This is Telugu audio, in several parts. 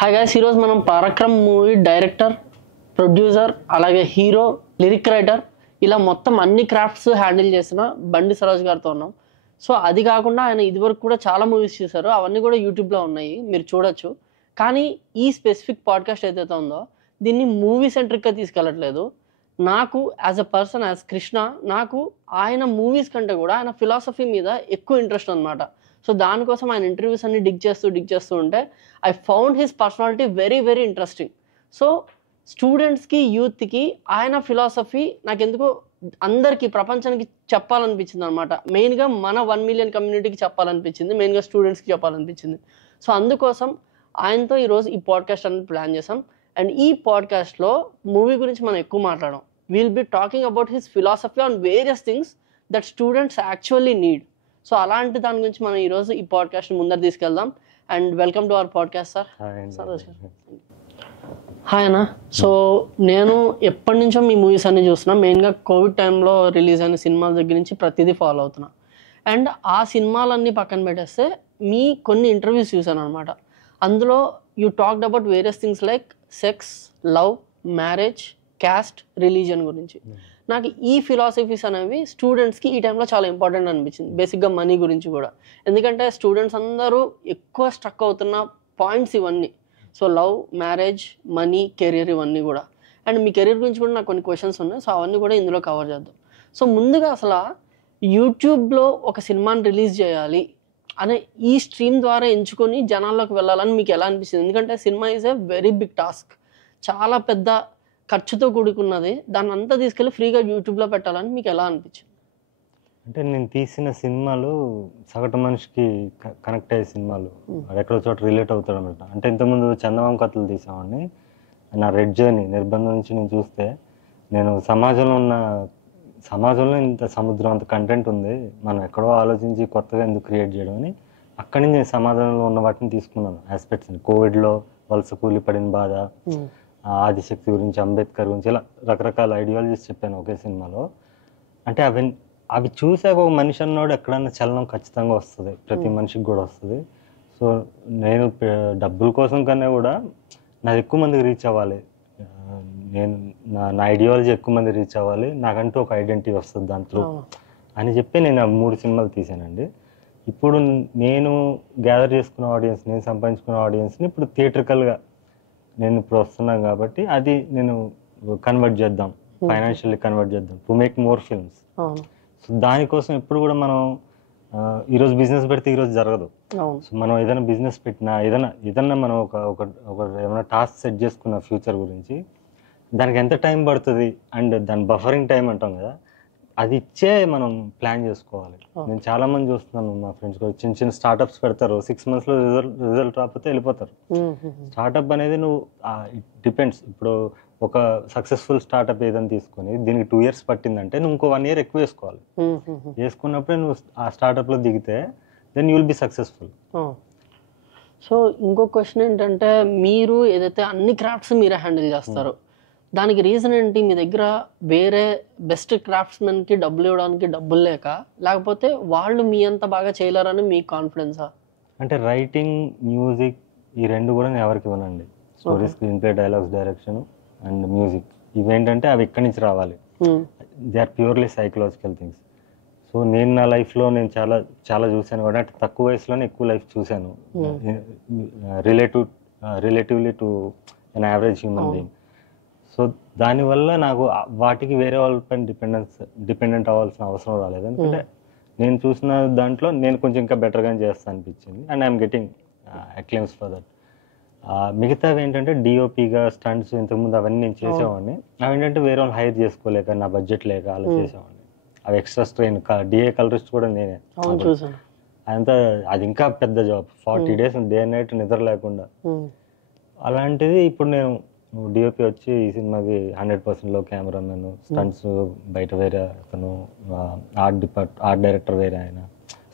హాయ్ గైస్, ఈరోజు మనం పరాక్రమ్ మూవీ డైరెక్టర్, ప్రొడ్యూసర్, అలాగే హీరో, లిరిక్ రైటర్, ఇలా మొత్తం అన్ని క్రాఫ్ట్స్ హ్యాండిల్ చేసిన బండి సరోజ్ గారితో ఉన్నాం. సో అది కాకుండా ఆయన ఇదివరకు కూడా చాలా మూవీస్ చేశారు, అవన్నీ కూడా యూట్యూబ్లో ఉన్నాయి, మీరు చూడొచ్చు. కానీ ఈ స్పెసిఫిక్ పాడ్కాస్ట్ ఏదైతే ఉందో దీన్ని మూవీ సెంట్రిక్గా తీసుకెళ్ళట్లేదు. నాకు as a person, as Krishna, నాకు ఆయన మూవీస్ కంటే కూడా ఆయన ఫిలాసఫీ మీద ఎక్కువ ఇంట్రెస్ట్ అనమాట. సో దానికోసం ఆయన ఇంటర్వ్యూస్ అన్ని డిగ్ చేస్తూ ఉంటే I found his personality very very interesting. So స్టూడెంట్స్కి, యూత్కి ఆయన ఫిలాసఫీ నాకెందుకో అందరికీ, ప్రపంచానికి చెప్పాలనిపించింది అనమాట. మెయిన్గా మన 1 మిలియన్ కమ్యూనిటీకి చెప్పాలనిపించింది, మెయిన్గా స్టూడెంట్స్కి చెప్పాలనిపించింది. సో అందుకోసం ఆయనతో ఈరోజు ఈ పాడ్కాస్ట్ అనేది ప్లాన్ చేసాం. అండ్ ఈ పాడ్కాస్ట్లో మూవీ గురించి మనం ఎక్కువ మాట్లాడడం. Will be talking about his philosophy on various things that students actually need. So అలాంటి దాని గురించి మనం ఈరోజు ఈ పాడ్కాస్ట్ ముందర తీసుకెళ్దాం. And welcome to our podcast sir. Hi అన్న. సో నేను ఎప్పటి నుంచో మీ మూవీస్ అన్ని చూస్తున్నా. మెయిన్గా కోవిడ్ టైంలో రిలీజ్ అయిన సినిమాల దగ్గర నుంచి ప్రతిదీ ఫాలో అవుతున్నా. అండ్ ఆ సినిమాలన్నీ పక్కన పెట్టేస్తే మీ కొన్ని ఇంటర్వ్యూస్ చూసాను అనమాట. అందులో you talked about various things like sex, love, marriage, caste, religion గురించి. నాకు ఈ ఫిలాసఫీస్ అనేవి స్టూడెంట్స్కి ఈ టైంలో చాలా ఇంపార్టెంట్ అనిపించింది, బేసిక్గా మనీ గురించి కూడా. ఎందుకంటే స్టూడెంట్స్ అందరూ ఎక్కువ స్ట్రక్ అవుతున్న పాయింట్స్ ఇవన్నీ. So love, marriage, money, career, ఇవన్నీ కూడా. అండ్ మీ కెరీర్ గురించి కూడా నాకు కొన్ని క్వశ్చన్స్ ఉన్నాయి, సో అవన్నీ కూడా ఇందులో కవర్ చేద్దాం. సో ముందుగా అసలు యూట్యూబ్లో ఒక సినిమాని రిలీజ్ చేయాలి అనే ఈ స్ట్రీమ్ ద్వారా ఎంచుకొని జనాల్లోకి వెళ్ళాలని మీకు ఎలా అనిపిస్తుంది? ఎందుకంటే cinema is a very big task, చాలా పెద్ద ఖర్చుతో కూడుకున్నది. దాన్ని అంతా తీసుకెళ్ళి ఫ్రీగా యూట్యూబ్లో పెట్టాలని మీకు ఎలా అనిపించింది? అంటే నేను తీసిన సినిమాలు సగటు మనిషికి కనెక్ట్ అయ్యే సినిమాలు, ఎక్కడో చోట రిలేట్ అవుతాడు అనమాట. అంటే ఇంతకుముందు చందమామ కథలు తీసామండి. నా రెడ్ జర్నీ, నిర్బంధం నుంచి నేను చూస్తే నేను సమాజంలో ఇంత సముద్రం అంత కంటెంట్ ఉంది, మనం ఎక్కడో ఆలోచించి కొత్తగా ఎందుకు క్రియేట్ చేయడం అని అక్కడి నుంచి నేను సమాజంలో ఉన్న వాటిని తీసుకున్నాను ఆస్పెక్ట్స్ని. కోవిడ్లో వలస కూలి పడిన బాధ, ఆదిశక్తి గురించి, అంబేద్కర్ గురించి, ఇలా రకరకాల ఐడియాలజీస్ చెప్పాను ఒకే సినిమాలో. అంటే అవి చూసాక ఒక మనిషి అన్నోడు ఎక్కడన్నా చలనం ఖచ్చితంగా వస్తుంది, ప్రతి మనిషికి కూడా వస్తుంది. సో నేను డబ్బుల కోసం కన్నా కూడా నాది ఎక్కువ మందికి రీచ్ అవ్వాలి, నేను నా ఐడియాలజీ ఎక్కువ మంది రీచ్ అవ్వాలి, నాకంటూ ఒక ఐడెంటిటీ వస్తుంది దాంట్లో అని చెప్పి నేను 3 సినిమాలు తీసానండి. ఇప్పుడు నేను గ్యాదర్ చేసుకున్న ఆడియన్స్, నేను సంపాదించుకున్న ఆడియన్స్ని ఇప్పుడు థియేట్రికల్గా నేను ఇప్పుడు వస్తున్నాను కాబట్టి అది నేను కన్వర్ట్ చేద్దాం, ఫైనాన్షియల్లీ కన్వర్ట్ చేద్దాం, to make more films. So దానికోసం ఎప్పుడు కూడా మనం ఈరోజు బిజినెస్ పెడితే ఈరోజు జరగదు. సో మనం ఏదైనా బిజినెస్ పెట్టినా, ఏదైనా మనం ఒక ఏమైనా టాస్క్ సెట్ చేసుకున్న ఫ్యూచర్ గురించి, దానికి ఎంత టైం పడుతుంది అండ్ దాని బఫరింగ్ టైం అంటాం కదా, అది ఇచ్చే మనం ప్లాన్ చేసుకోవాలి. నేను చాలా మంది చూస్తున్నాను, మా ఫ్రెండ్స్ కూడా చిన్న చిన్న స్టార్టప్స్ పెడతారు, 6 monthsలో రిజల్ట్ రాకపోతే వెళ్ళిపోతారు. స్టార్టప్ అనేది ఇట్ డిపెండ్స్. ఇప్పుడు ఒక సక్సెస్ఫుల్ స్టార్టప్ ఏదైనా తీసుకొని దీనికి 2 years పట్టిందంటే నువ్వు ఇంకో 1 year ఎక్కువ వేసుకోవాలి. వేసుకున్నప్పుడే నువ్వు ఆ స్టార్టప్లో దిగితే then you will be successful. So ఇంకో క్వశ్చన్ ఏంటంటే, మీరు ఏదైతే అన్ని క్రాఫ్ట్స్ మీరే హ్యాండిల్ చేస్తారు, దానికి రీజన్ ఏంటి? మీ దగ్గర వేరే బెస్ట్ క్రాఫ్ట్స్మెన్కి డబ్బులు ఇవ్వడానికి డబ్బులు లేక, లేకపోతే వాళ్ళు మీ అంత బాగా చేయలేరని మీ కాన్ఫిడెన్సా? అంటే రైటింగ్, మ్యూజిక్, ఈ 2 కూడా నేను ఎవరికి ఇవ్వనండి. Story, screen play, dialogues, direction and music, ఇవేంటంటే అవి ఎక్కడి నుంచి రావాలి, they are purely psychological things. So నేను నా లైఫ్లో నేను చాలా చాలా చూశాను కూడా, అంటే తక్కువ వయసులోనే ఎక్కువ లైఫ్ చూశాను, relatively to an average human being. So దానివల్ల నాకు వాటికి వేరే వాళ్ళపైన డిపెండెంట్ అవ్వాల్సిన అవసరం రాలేదు. ఎందుకంటే నేను చూసిన దాంట్లో నేను కొంచెం ఇంకా బెటర్గా చేస్తాను అనిపించింది, and I'm getting acclaims for that. మిగతావి ఏంటంటే డిఓపిగా స్టంట్స్ ఇంతకుముందు అవన్నీ నేను చేసేవాడిని. అవి ఏంటంటే వేరే వాళ్ళు హైర్ చేసుకోలేక, నా బడ్జెట్ లేక అలా చేసేవాడిని. అవి ఎక్స్ట్రా స్ట్రెయిన్, డిఏ కలరిస్ట్ కూడా నేనే. అదంతా అది ఇంకా పెద్ద job, 40 days day and night నిద్ర లేకుండా. అలాంటిది ఇప్పుడు నేను డిఓపి వచ్చి ఈ సినిమాకి 100%లో కెమెరామెన్, స్టంట్స్ బయట వేరే అతను, ఆర్ట్ డైరెక్టర్ వేరే ఆయన.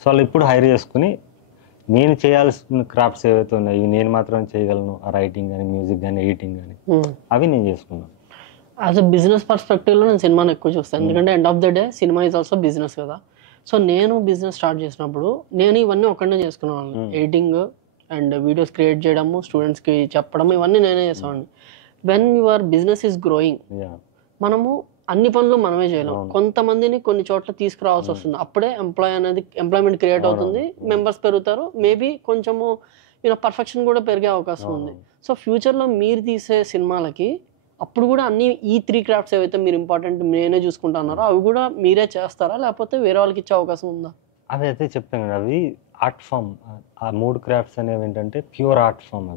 సో వాళ్ళు ఇప్పుడు హైర్ చేసుకుని నేను చేయాల్సిన క్రాఫ్ట్స్ ఏవైతే ఉన్నాయి నేను మాత్రం చేయగలను. ఆ రైటింగ్ కానీ, మ్యూజిక్ కానీ, ఎడిటింగ్ కానీ, అవి నేను చేసుకున్నాను. యాజ్ అ బిజినెస్ పర్స్పెక్టివ్లో నేను సినిమాని ఎక్కువ చూస్తాను, ఎందుకంటే end of the day cinema is also business కదా. సో నేను బిజినెస్ స్టార్ట్ చేసినప్పుడు నేను ఇవన్నీ ఒక్కడనే చేసుకునేవాళ్ళని, ఎడిటింగ్, అండ్ వీడియోస్ క్రియేట్ చేయడము, స్టూడెంట్స్కి చెప్పడం, ఇవన్నీ నేనే చేసామండి. When your business is growing, మనము అన్ని పనులు మనమే చేయలేం. కొంతమందిని కొన్ని చోట్ల తీసుకురావాల్సి వస్తుంది. అప్పుడే ఎంప్లాయ్మెంట్ క్రియేట్ అవుతుంది, మెంబర్స్ పెరుగుతారు, మేబీ కొంచెము పర్ఫెక్షన్ కూడా పెరిగే అవకాశం ఉంది. సో ఫ్యూచర్లో మీరు తీసే సినిమాలకి అప్పుడు కూడా అన్ని ఈ 3 క్రాఫ్ట్స్ ఏవైతే మీరు ఇంపార్టెంట్ నేనే చూసుకుంటున్నారో అవి కూడా మీరే చేస్తారా, లేకపోతే వేరే వాళ్ళకి ఇచ్చే అవకాశం ఉందా? అవి అయితే చెప్పాను కదా, అవి ఆర్ట్ ఫామ్. ఆ 3 క్రాఫ్ట్స్ అనేవి ఏంటంటే ప్యూర్ ఆర్ట్ ఫామ్.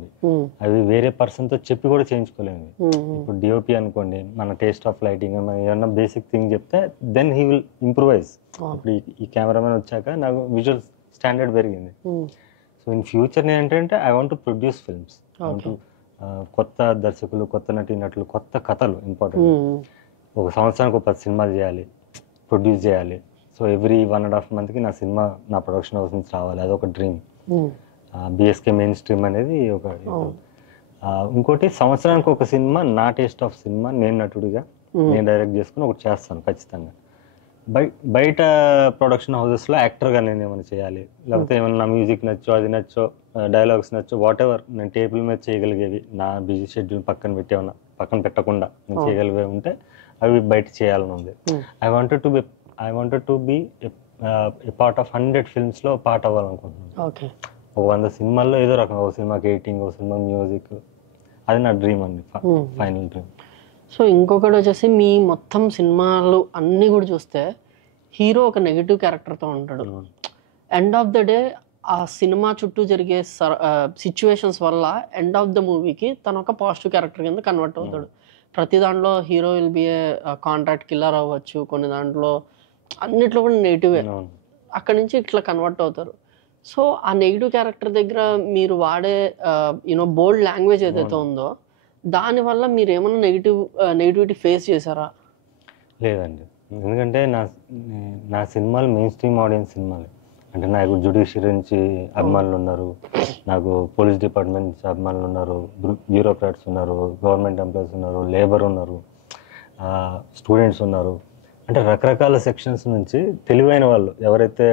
అవి వేరే పర్సన్తో చెప్పి కూడా చేయించుకోలేము. ఇప్పుడు డిఓపి అనుకోండి, మన టేస్ట్ ఆఫ్ లైటింగ్ ఏమన్నా బేసిక్ థింగ్ చెప్తే దెన్ హీ విల్ ఇంప్రూవైజ్. ఇప్పుడు ఈ కెమెరామెన్ వచ్చాక నాకు విజువల్ స్టాండర్డ్ పెరిగింది. సో ఇన్ ఫ్యూచర్ నేను ఏంటంటే I want to produce films. కొత్త దర్శకులు, కొత్త నటీనటులు, కొత్త కథలు ఇంపార్టెంట్. ఒక సంవత్సరానికి ఒక 10 సినిమాలు చేయాలి, ప్రొడ్యూస్ చేయాలి. సో ఎవ్రీ 1.5 monthకి నా సినిమా నా ప్రొడక్షన్ హౌస్ నుంచి రావాలి, అదొక డ్రీమ్. బిఎస్కే మెయిన్ స్ట్రీమ్ అనేది ఒక. ఇంకోటి సంవత్సరానికి ఒక సినిమా, నా టేస్ట్ ఆఫ్ సినిమా, నేను నటుడిగా నేను డైరెక్ట్ చేసుకుని ఒకటి చేస్తాను ఖచ్చితంగా. బయట ప్రొడక్షన్ హౌసెస్లో యాక్టర్గా నేను ఏమైనా చేయాలి, లేకపోతే ఏమైనా మ్యూజిక్ నచ్చో, అది నచ్చో, డైలాగ్స్ నచ్చో, వాట్ ఎవర్ నేను టేబుల్ మీద చేయగలిగేవి, నా బిజీ షెడ్యూల్ పక్కన పెట్టకుండా నేను చేయగలిగేవి ఉంటే అవి బయట చేయాలని ఉంది. I wanted to be a part of 100 ఫిల్మ్స్లో పార్ట్ అవ్వాలనుకుంటున్నాను. ఒక 100 సినిమాల్లో ఏదో రకంగా, ఒక సినిమాకి ఎడిటింగ్, ఒక సినిమా మ్యూజిక్, అది నా డ్రీమ్ అండి, ఫైనల్ డ్రీమ్. సో ఇంకొకటి వచ్చేసి మీ మొత్తం సినిమాలు అన్నీ కూడా చూస్తే హీరో ఒక నెగిటివ్ క్యారెక్టర్తో ఉంటాడు. ఎండ్ ఆఫ్ ద డే ఆ సినిమా చుట్టూ జరిగే సిచ్యువేషన్స్ వల్ల ఎండ్ ఆఫ్ ద మూవీకి తను ఒక పాజిటివ్ క్యారెక్టర్ కింద కన్వర్ట్ అవుతాడు. ప్రతి దాంట్లో hero will be A contract killer అవ్వచ్చు, కొన్ని దాంట్లో అన్నిట్లో కూడా నెగిటివే. అక్కడి నుంచి ఇట్లా కన్వర్ట్ అవుతారు. సో ఆ నెగిటివ్ క్యారెక్టర్ దగ్గర మీరు వాడే బోల్డ్ లాంగ్వేజ్ ఏదైతే ఉందో దానివల్ల మీరు ఏమన్నా నెగిటివిటీ ఫేస్ చేశారా? లేదండి, ఎందుకంటే నా సినిమాలు మెయిన్ స్ట్రీమ్ ఆడియన్స్ సినిమాలు. అంటే నాకు జ్యుడిషియరీ నుంచి అభిమానులు ఉన్నారు, నాకు పోలీస్ డిపార్ట్మెంట్ నుంచి అభిమానులు ఉన్నారు, బ్యూరోక్రాట్స్ ఉన్నారు, గవర్నమెంట్ ఎంప్లాయీస్ ఉన్నారు, లేబర్ ఉన్నారు, స్టూడెంట్స్ ఉన్నారు. అంటే రకరకాల సెక్షన్స్ నుంచి తెలివైన వాళ్ళు, ఎవరైతే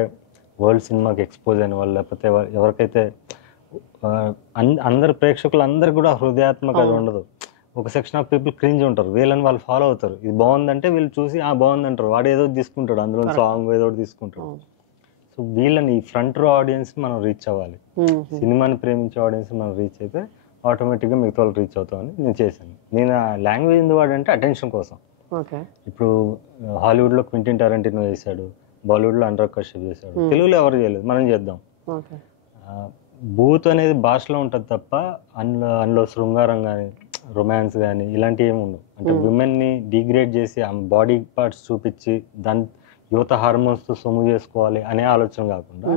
వరల్డ్ సినిమాకి ఎక్స్పోజ్ అయిన వాళ్ళు, లేకపోతే ఎవరికైతే అందరు ప్రేక్షకులు అందరు కూడా హృదయాత్మక అది ఉండదు. ఒక సెక్షన్ ఆఫ్ పీపుల్ క్రింజ్ ఉంటారు, వీళ్ళని వాళ్ళు ఫాలో అవుతారు. ఇది బాగుందంటే వీళ్ళు చూసి బాగుంది అంటారు, వాడు ఏదో తీసుకుంటాడు, అందులో సాంగ్ ఏదో తీసుకుంటాడు. సో వీళ్ళని ఫ్రంట్ రో ఆడియన్స్ మనం రీచ్ అవ్వాలి, సినిమాని ప్రేమించే ఆడియన్స్ మనం రీచ్ అయితే ఆటోమేటిక్గా మిగతా వాళ్ళు రీచ్ అవుతామని నేను చేశాను. నేను ఆ లాంగ్వేజ్ ఎందుకు వాడంటే అటెన్షన్ కోసం. ఇప్పుడు హాలీవుడ్లో క్వింటిన్ టారెంటినో చేశాడు, బాలీవుడ్లో అనురాగ్ కశ్యప్ చేశాడు, తెలుగులో ఎవరు చేయలేదు, మనం చేద్దాం. బూత్ అనేది భాషలో ఉంటుంది తప్ప అందులో శృంగారం కానీ, రొమాన్స్ కానీ ఇలాంటివి ఏమి ఉండవు. అంటే విమెన్ని డిగ్రేడ్ చేసి బాడీ పార్ట్స్ చూపించి దాని యువత హార్మోన్స్తో సొమ్ము చేసుకోవాలి అనే ఆలోచన కాకుండా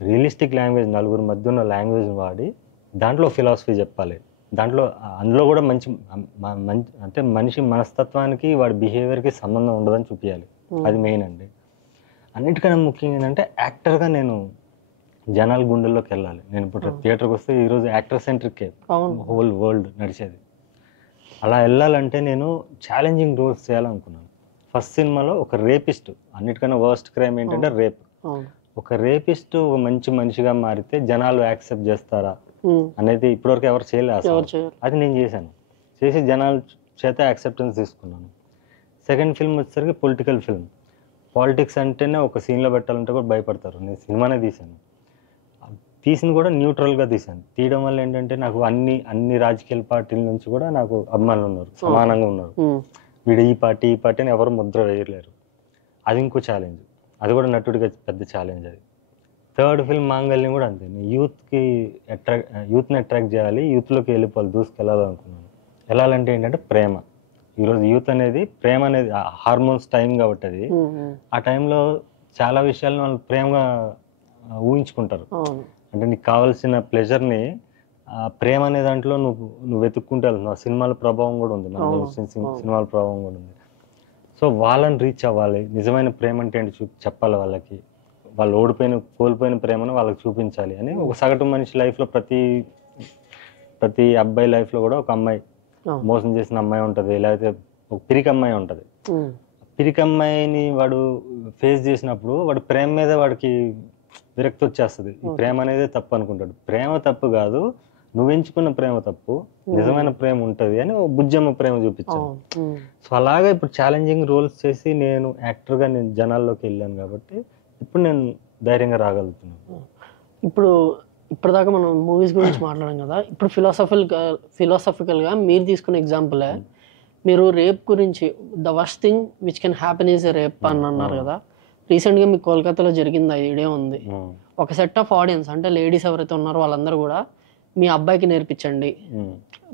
రియలిస్టిక్ లాంగ్వేజ్, నలుగురు మధ్య ఉన్న లాంగ్వేజ్ని వాడి దాంట్లో ఫిలాసఫీ చెప్పాలి. అందులో కూడా మంచి అంటే మనిషి మనస్తత్వానికి వాడి బిహేవియర్కి సంబంధం ఉండదని చూపించాలి. అది మెయిన్ అండి. అన్నిటికన్నా ముఖ్యంగా ఏంటంటే యాక్టర్గా నేను జనాల గుండెల్లోకి వెళ్ళాలి. నేను ఇప్పుడు థియేటర్కి వస్తే ఈరోజు యాక్టర్ సెంట్రిక్కే హోల్ వరల్డ్ నడిచేది. అలా వెళ్ళాలంటే నేను ఛాలెంజింగ్ రోల్స్ చేయాలనుకున్నాను. ఫస్ట్ సినిమాలో ఒక రేపిస్ట్, అన్నిటికన్నా వర్స్ట్ క్రైమ్ ఏంటంటే రేప్. ఒక రేపిస్ట్ ఒక మంచి మనిషిగా మారితే జనాలు యాక్సెప్ట్ చేస్తారా అనేది ఇప్పటివరకు ఎవరు చేయలేదు. అది నేను చేశాను, చేసి జనాల చేత యాక్సెప్టెన్స్ తీసుకున్నాను. సెకండ్ ఫిల్మ్ వచ్చేసరికి పొలిటికల్ ఫిల్మ్. పాలిటిక్స్ అంటేనే ఒక సీన్లో పెట్టాలంటే కూడా భయపడతారు. నేను సినిమానే తీశాను, తీసింది కూడా న్యూట్రల్గా తీశాను. తీయడం వల్ల ఏంటంటే నాకు అన్ని రాజకీయ పార్టీల నుంచి కూడా నాకు అభిమానులు ఉన్నారు, సమానంగా ఉన్నారు. వీడు ఈ పార్టీ అని ఎవరు ముద్ర వేయలేరు. అది ఇంకో ఛాలెంజ్, అది కూడా నటుడిగా పెద్ద ఛాలెంజ్. అది థర్డ్ ఫిల్మ్ మాంగళ్యం కూడా అంతే. యూత్ని అట్రాక్ట్ చేయాలి, యూత్లోకి వెళ్ళిపోవాలి, దూసుకెళ్ళాలనుకున్నాను. వెళ్ళాలంటే ఏంటంటే ప్రేమ. ఈరోజు యూత్ అనేది ప్రేమ అనేది హార్మోన్స్ టైం కాబట్టి అది ఆ టైంలో చాలా విషయాలను వాళ్ళు ప్రేమగా ఊహించుకుంటారు. అంటే నీకు కావాల్సిన ప్లెజర్ని ప్రేమ అనే దాంట్లో నువ్వు వెతుక్కుంటూ వెళ్తున్నావు. సినిమాల ప్రభావం కూడా ఉంది, మన సినిమాల ప్రభావం కూడా ఉంది. సో వాళ్ళని రీచ్ అవ్వాలి. నిజమైన ప్రేమ అంటే ఏంటి చెప్పాలి వాళ్ళకి. వాళ్ళు కోల్పోయిన ప్రేమను వాళ్ళకి చూపించాలి అని ఒక సగటు మనిషి లైఫ్లో ప్రతి అబ్బాయి లైఫ్లో కూడా ఒక అమ్మాయి, మోసం చేసిన అమ్మాయి ఉంటుంది, లేకపోతే ఒక పిరికి అమ్మాయి ఉంటుంది. పిరికి అమ్మాయిని వాడు ఫేస్ చేసినప్పుడు వాడు ప్రేమ మీద వాడికి విరక్తి వచ్చేస్తుంది. ఈ ప్రేమ అనేది తప్పు అనుకుంటాడు. ప్రేమ తప్పు కాదు, నువ్వు ఎంచుకున్న ప్రేమ తప్పు, నిజమైన ప్రేమ ఉంటుంది అని బుజ్జమ్మ ప్రేమ చూపించాను. సో అలాగా ఇప్పుడు ఛాలెంజింగ్ రోల్స్ చేసి నేను యాక్టర్గా నేను జనాల్లోకి వెళ్ళాను కాబట్టి ఇప్పుడు నేను ధైర్యంగా రాగలుగుతున్నాను. ఇప్పుడు ఇప్పటిదాకా మనం మూవీస్ గురించి మాట్లాడాం కదా, ఇప్పుడు ఫిలాసఫికల్గా మీరు తీసుకున్న ఎగ్జాంపులే, మీరు రేప్ గురించి the worst thing which can happen is rape అని అన్నారు కదా. రీసెంట్గా మీకు కోల్కతాలో జరిగింది ఆ వీడియో ఉంది. ఒక సెట్ ఆఫ్ ఆడియన్స్ అంటే లేడీస్ ఎవరైతే ఉన్నారో వాళ్ళందరూ కూడా మీ అబ్బాయికి నేర్పించండి,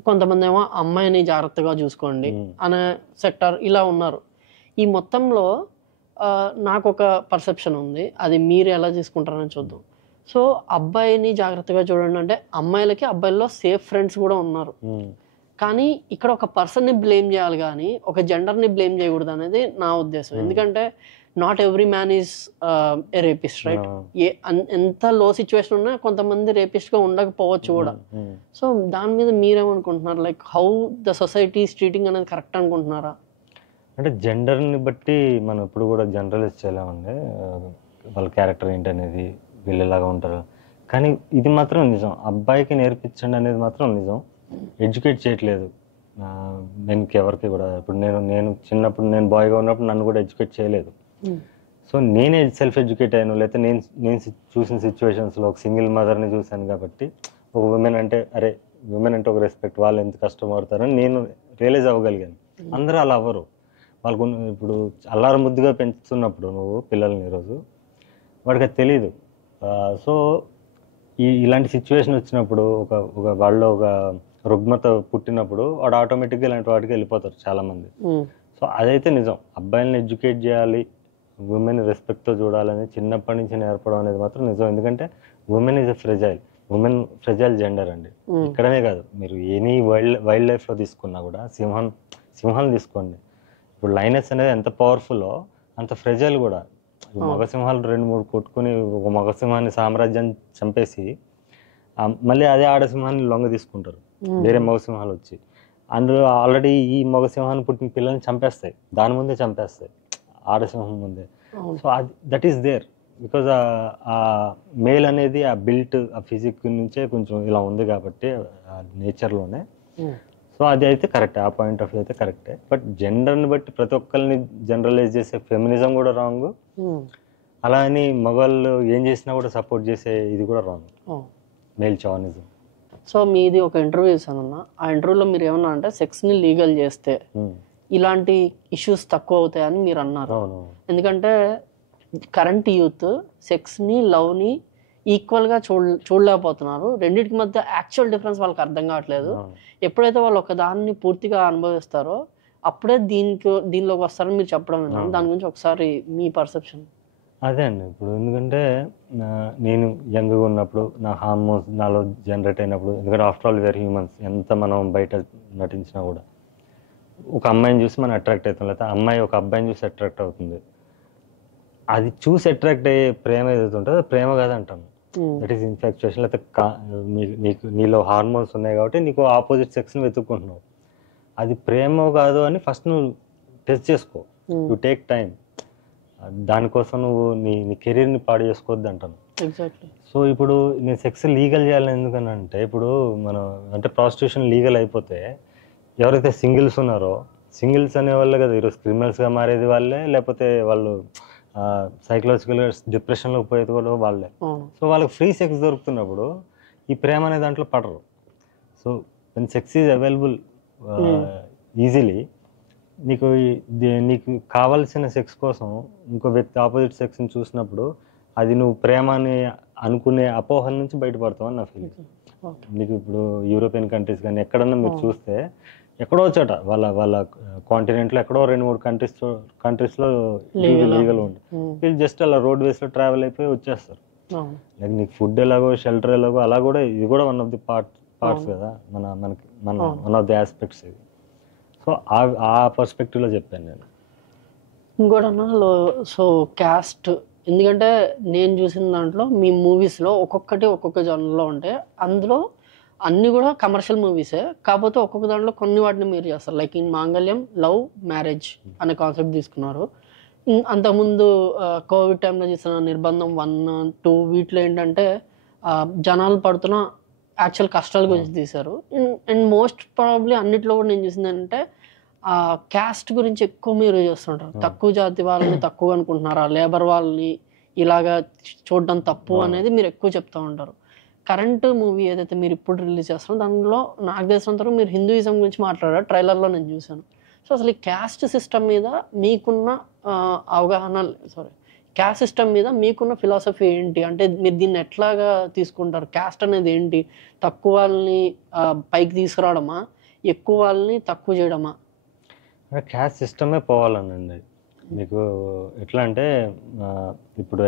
కొంతమంది ఏమో అమ్మాయిని జాగ్రత్తగా చూసుకోండి అనే సెక్టర్ ఇలా ఉన్నారు. ఈ మొత్తంలో నాకు ఒక పర్సెప్షన్ ఉంది, అది మీరు ఎలా తీసుకుంటారని చూద్దాం. సో అబ్బాయిని జాగ్రత్తగా చూడండి అంటే అమ్మాయిలకి అబ్బాయిల్లో సేఫ్ ఫ్రెండ్స్ కూడా ఉన్నారు, కానీ ఇక్కడ ఒక పర్సన్ని బ్లేమ్ చేయాలి కానీ ఒక జెండర్ని బ్లేమ్ చేయకూడదు అనేది నా ఉద్దేశం. ఎందుకంటే not every man is a rapist, right? ఎంత లో సిచ్యువేషన్ ఉన్నా కొంతమంది రేపిస్ట్గా ఉండకపోవచ్చు కూడా. సో దాని మీద మీరేమనుకుంటున్నారు? Like how the society is treating అనేది కరెక్ట్ అనుకుంటున్నారా? అంటే జెండర్ని బట్టి మనం ఇప్పుడు కూడా జనరలైజ్ చేయలేమండి, వాళ్ళ క్యారెక్టర్ ఏంటనేది, వీళ్ళు ఎలాగా ఉంటారు. కానీ ఇది మాత్రం నిజం, అబ్బాయికి నేర్పించండి అనేది మాత్రం నిజం. ఎడ్యుకేట్ చేయట్లేదు నేను ఎవరికి కూడా. ఇప్పుడు నేను చిన్నప్పుడు నేను బాయ్గా ఉన్నప్పుడు నన్ను కూడా ఎడ్యుకేట్ చేయలేదు. సో నేనే సెల్ఫ్ ఎడ్యుకేట్ అయ్యాను, లేకపోతే నేను చూసిన సిచ్యువేషన్స్లో ఒక సింగిల్ మదర్ని చూశాను కాబట్టి ఒక ఉమెన్ అంటే అరే ఉమెన్ అంటే ఒక రెస్పెక్ట్, వాళ్ళు ఎంత కష్టపడతారని నేను రియలైజ్ అవ్వగలిగాను. అందరూ అలా అవ్వరు. వాళ్ళకు ఇప్పుడు అల్లారు ముద్దుగా పెంచుతున్నప్పుడు నువ్వు పిల్లల్ని ఈరోజు వాడికి అది తెలీదు. సో ఇలాంటి సిచ్యువేషన్ వచ్చినప్పుడు ఒక వాళ్ళు ఒక రుగ్మత పుట్టినప్పుడు వాడు ఆటోమేటిక్గా ఇలాంటి వాటికి వెళ్ళిపోతారు చాలామంది. సో అదైతే నిజం, అబ్బాయిలను ఎడ్యుకేట్ చేయాలి, ఉమెన్ రెస్పెక్ట్తో చూడాలని చిన్నప్పటి నుంచి నేర్పడం అనేది మాత్రం నిజం. ఎందుకంటే women is a fragile gender అండి. ఇక్కడనే కాదు, మీరు ఎనీ వైల్డ్ లైఫ్లో తీసుకున్నా కూడా సింహాలు తీసుకోండి. ఇప్పుడు లైనస్ అనేది ఎంత పవర్ఫుల్లో అంత ఫ్రెజైల్ కూడా. మగసింహాలు 2-3 కొట్టుకుని ఒక మగసింహాన్ని సామ్రాజ్యాన్ని చంపేసి మళ్ళీ అదే ఆడసింహాన్ని లొంగ తీసుకుంటారు వేరే మగసింహాలు వచ్చి. అందులో ఆల్రెడీ ఈ మగసింహాన్ని పుట్టిన పిల్లల్ని చంపేస్తాయి, దాని ముందే చంపేస్తాయి ఆడసింహం ముందే. So that is there because ఆ మేల్ అనేది ఆ బిల్ట్ ఆ ఫిజిక్ నుంచే కొంచెం ఇలా ఉంది కాబట్టి నేచర్లోనే. సో అది అయితే కరెక్ట్, ఆ పాయింట్ ఆఫ్ వ్యూ అయితే కరెక్టే. బట్ జెండర్ని బట్టి ప్రతి ఒక్కరిని జనరలైజ్ చేసే ఫెమినిజం కూడా రాంగ్, అలా అని మగవాళ్ళు ఏం చేసినా కూడా సపోర్ట్ చేసే ఇది కూడా రాంగ్, మేల్ చావనిజం. సో మీది ఒక ఇంటర్వ్యూ చేశానన్న, ఆ ఇంటర్వ్యూలో మీరు ఏమన్నా అంటే సెక్స్ని లీగల్ చేస్తే ఇలాంటి ఇష్యూస్ తక్కువ అవుతాయని మీరు అన్నారు. ఎందుకంటే కరెంట్ యూత్ సెక్స్ని లవ్ని ఈక్వల్గా చూడలేకపోతున్నారు, రెండింటికి మధ్య యాక్చువల్ డిఫరెన్స్ వాళ్ళకి అర్థం కావట్లేదు. ఎప్పుడైతే వాళ్ళు ఒక దాన్ని పూర్తిగా అనుభవిస్తారో అప్పుడే దీనిలోకి వస్తారని మీరు చెప్పడం విన్నాను. దాని గురించి ఒకసారి మీ పర్సెప్షన్. అదే అండి, ఇప్పుడు ఎందుకంటే నేను యంగ్గా ఉన్నప్పుడు నా హార్మోన్స్ నాలో జనరేట్ అయినప్పుడు, ఎందుకంటే ఆఫ్టర్ ఆల్ వేర్ హ్యూమన్స్, ఎంత మనం బయట నటించినా కూడా ఒక అమ్మాయిని చూసి మనం అట్రాక్ట్ అవుతాం, లేకపోతే అమ్మాయి ఒక అబ్బాయిని చూసి అట్రాక్ట్ అవుతుంది. అది చూసి అట్రాక్ట్ అయ్యే ప్రేమ ఏదైతే ఉంటుందో ప్రేమ కాదంటాను, దట్ ఈస్ ఇన్ఫాక్చుయేషన్. లేకపోతే నీలో హార్మోన్స్ ఉన్నాయి కాబట్టి నీకు ఆపోజిట్ సెక్స్ని వెతుక్కుంటున్నావు, అది ప్రేమ కాదు అని ఫస్ట్ నువ్వు టెస్ట్ చేసుకో. యూ టేక్ టైం, దానికోసం నువ్వు నీ కెరీర్ని పాడు చేసుకోవద్దు అంటాను. సో ఇప్పుడు నేను సెక్స్ లీగల్ చేయాలని ఎందుకని అంటే, ఇప్పుడు మనం అంటే ప్రాస్టిట్యూషన్ లీగల్ అయిపోతే ఎవరైతే సింగిల్స్ ఉన్నారో, సింగిల్స్ అనే వాళ్ళే కదా ఈరోజు క్రిమినల్స్గా మారేది వాళ్ళే, లేకపోతే వాళ్ళు సైకలాజికల్గా డిప్రెషన్లోకి పోయేది కూడా వాళ్ళే. సో వాళ్ళకి ఫ్రీ సెక్స్ దొరుకుతున్నప్పుడు ఈ ప్రేమ అనే దాంట్లో పడరు. So when sex is available easily, నీకు కావాల్సిన సెక్స్ కోసం ఇంకో వ్యక్తి ఆపోజిట్ సెక్స్ని చూసినప్పుడు అది నువ్వు ప్రేమ అని అనుకునే అపోహల నుంచి బయటపడతావు అని నా ఫీలింగ్. నీకు ఇప్పుడు యూరోపియన్ కంట్రీస్ కానీ ఎక్కడన్నా మీరు చూస్తే ఎక్కడో చోట వాళ్ళ కాంటినెంట్లో ఎక్కడో 2-3 కంట్రీస్లో లీగల్ ఉంటుంది. వీళ్ళు జస్ట్ అలా రోడ్ వేస్లో ట్రావెల్ అయిపోయి వచ్చేస్తారు. లైక్ నీకు ఫుడ్ ఎలాగో షెల్టర్ ఎలాగో అలా కూడా ఇది కూడా వన్ ఆఫ్ ది పార్ట్స్ కదా, మనకి వన్ ఆఫ్ ది ఆస్పెక్ట్స్ ఇది. సో ఆ పర్స్పెక్టివ్లో చెప్పాను నేను. ఇంకోటన్నా సో క్యాస్ట్, ఎందుకంటే నేను చూసిన దాంట్లో మీ మూవీస్లో ఒక్కొక్క జోనర్లో ఉంటే అందులో అన్నీ కూడా కమర్షియల్ మూవీసే, కాకపోతే ఒక్కొక్క దాంట్లో కొన్ని వాటిని మీరు చేస్తారు. లైక్ ఇన్ మాంగళ్యం లవ్ మ్యారేజ్ అనే కాన్సెప్ట్ తీసుకున్నారు. అంతకుముందు కోవిడ్ టైంలో చేసిన నిర్బంధం 1, 2 వీటిలో ఏంటంటే జనాలు పడుతున్న యాక్చువల్ కష్టాల గురించి తీశారు. అండ్ మోస్ట్ ప్రాబబ్లీ అన్నిట్లో కూడా నేను చూసింది ఏంటంటే క్యాస్ట్ గురించి ఎక్కువ మీరు చేస్తుంటారు. తక్కువ జాతి వాళ్ళని తక్కువ అనుకుంటున్నారా, లేబర్ వాళ్ళని ఇలాగా చూడడం తప్పు అనేది మీరు ఎక్కువ చెప్తూ ఉంటారు. కరెంట్ మూవీ ఏదైతే మీరు ఇప్పుడు రిలీజ్ చేస్తారో దానిలో నాకు తెలిసినంత వరకు మీరు హిందూయిజం గురించి మాట్లాడారు, ట్రైలర్లో నేను చూశాను. సో అసలు ఈ క్యాస్ట్ సిస్టమ్ మీద మీకున్న అవగాహన, క్యాస్ట్ సిస్టమ్ మీద మీకున్న ఫిలాసఫీ ఏంటి? అంటే మీరు దీన్ని ఎట్లాగా తీసుకుంటారు? క్యాస్ట్ అనేది ఏంటి? తక్కువ వాళ్ళని పైకి తీసుకురావడమా, ఎక్కువ వాళ్ళని తక్కువ చేయడమా? క్యాస్ట్ సిస్టమే పోవాలనండి. మీకు ఎట్లా అంటే ఇప్పుడు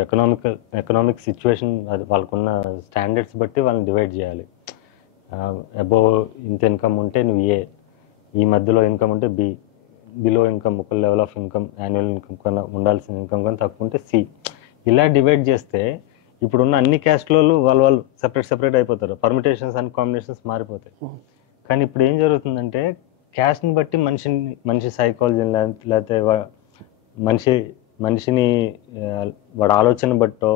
ఎకనామిక్ సిచ్యువేషన్, అది వాళ్ళకున్న స్టాండర్డ్స్ బట్టి వాళ్ళని డివైడ్ చేయాలి. అబోవ్ ఇంత ఇన్కమ్ ఉంటే నువ్వు ఏ, ఈ మధ్యలో ఇన్కమ్ ఉంటే బి, బిలో ఇన్కమ్ ఒక level of income, annual income కన్నా ఉండాల్సిన ఇన్కమ్ కన్నా తక్కువ ఉంటే సి. ఇలా డివైడ్ చేస్తే ఇప్పుడున్న అన్ని క్యాస్ట్లలో వాళ్ళు సెపరేట్ అయిపోతారు. పర్మిటేషన్స్ అండ్ కాంబినేషన్స్ మారిపోతాయి. కానీ ఇప్పుడు ఏం జరుగుతుందంటే క్యాస్ట్ని బట్టి మనిషి సైకాలజీని లేకపోతే మనిషిని వాడి ఆలోచన బట్టో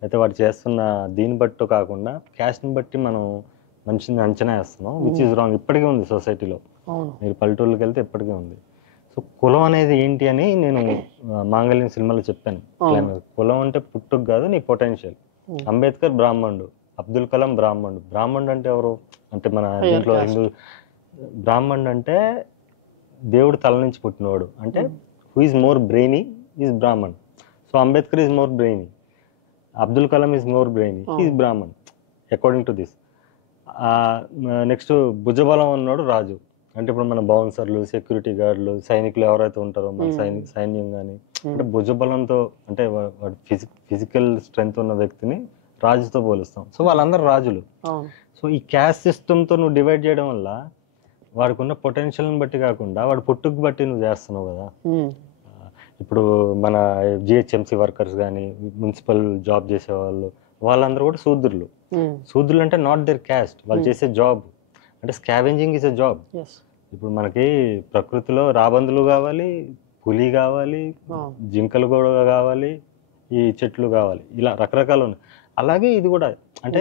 లేకపోతే వాడు చేస్తున్న దీన్ని బట్టో కాకుండా క్యాస్ట్ని బట్టి మనం మనిషిని అంచనా వేస్తున్నాం, విచ్ ఈజ్ రాంగ్. ఇప్పటికీ ఉంది సొసైటీలో. మీరు పల్లెటూళ్ళకి వెళ్తే ఇప్పటికీ ఉంది. సో కులం అనేది ఏంటి అని నేను మాంగళ్యం సినిమాలో చెప్పాను. కులం అంటే పుట్టుకు కాదు, నీ పొటెన్షియల్. అంబేద్కర్ బ్రాహ్మణుడు, అబ్దుల్ కలాం బ్రాహ్మణుడు. బ్రాహ్మణుడు అంటే ఎవరు అంటే మన దీంట్లో హిందూ బ్రాహ్మణుడు అంటే దేవుడు తల నుంచి పుట్టినవాడు. అంటే who is more brainy is Brahman. So Ambedkar is more brainy. Abdul Kalam is more brainy. He is Brahman according to this. Next భుజబలం ఉన్నాడు రాజు. అంటే ఇప్పుడు మన బౌన్సర్లు, సెక్యూరిటీ గార్డులు, సైనికులు ఎవరైతే ఉంటారో మన సైన్యం కానీ, అంటే భుజబలంతో అంటే వాడు ఫిజికల్ స్ట్రెంగ్త్ ఉన్న వ్యక్తిని రాజుతో పోలుస్తాం. సో వాళ్ళందరూ రాజులు. సో ఈ క్యాస్ట్ సిస్టమ్తో నువ్వు డివైడ్ చేయడం వల్ల వాడికి ఉన్న పొటెన్షియల్ని బట్టి కాకుండా వాడు పుట్టుకు బట్టి నువ్వు చేస్తున్నావు కదా. ఇప్పుడు మన జిహెచ్ఎంసీ వర్కర్స్ కానీ, మున్సిపల్ జాబ్ చేసేవాళ్ళు, వాళ్ళందరూ కూడా శూద్రులు. శూద్రులు అంటే నాట్ దేర్ క్యాస్ట్, వాళ్ళు చేసే జాబ్. అంటే స్కావెంజింగ్ ఇస్ ఎ జాబ్. ఇప్పుడు మనకి ప్రకృతిలో రాబందులు కావాలి, పులి కావాలి, జింకలు కూడా కావాలి, ఈ చెట్లు కావాలి, ఇలా రకరకాలు ఉన్నాయి. అలాగే ఇది కూడా అంటే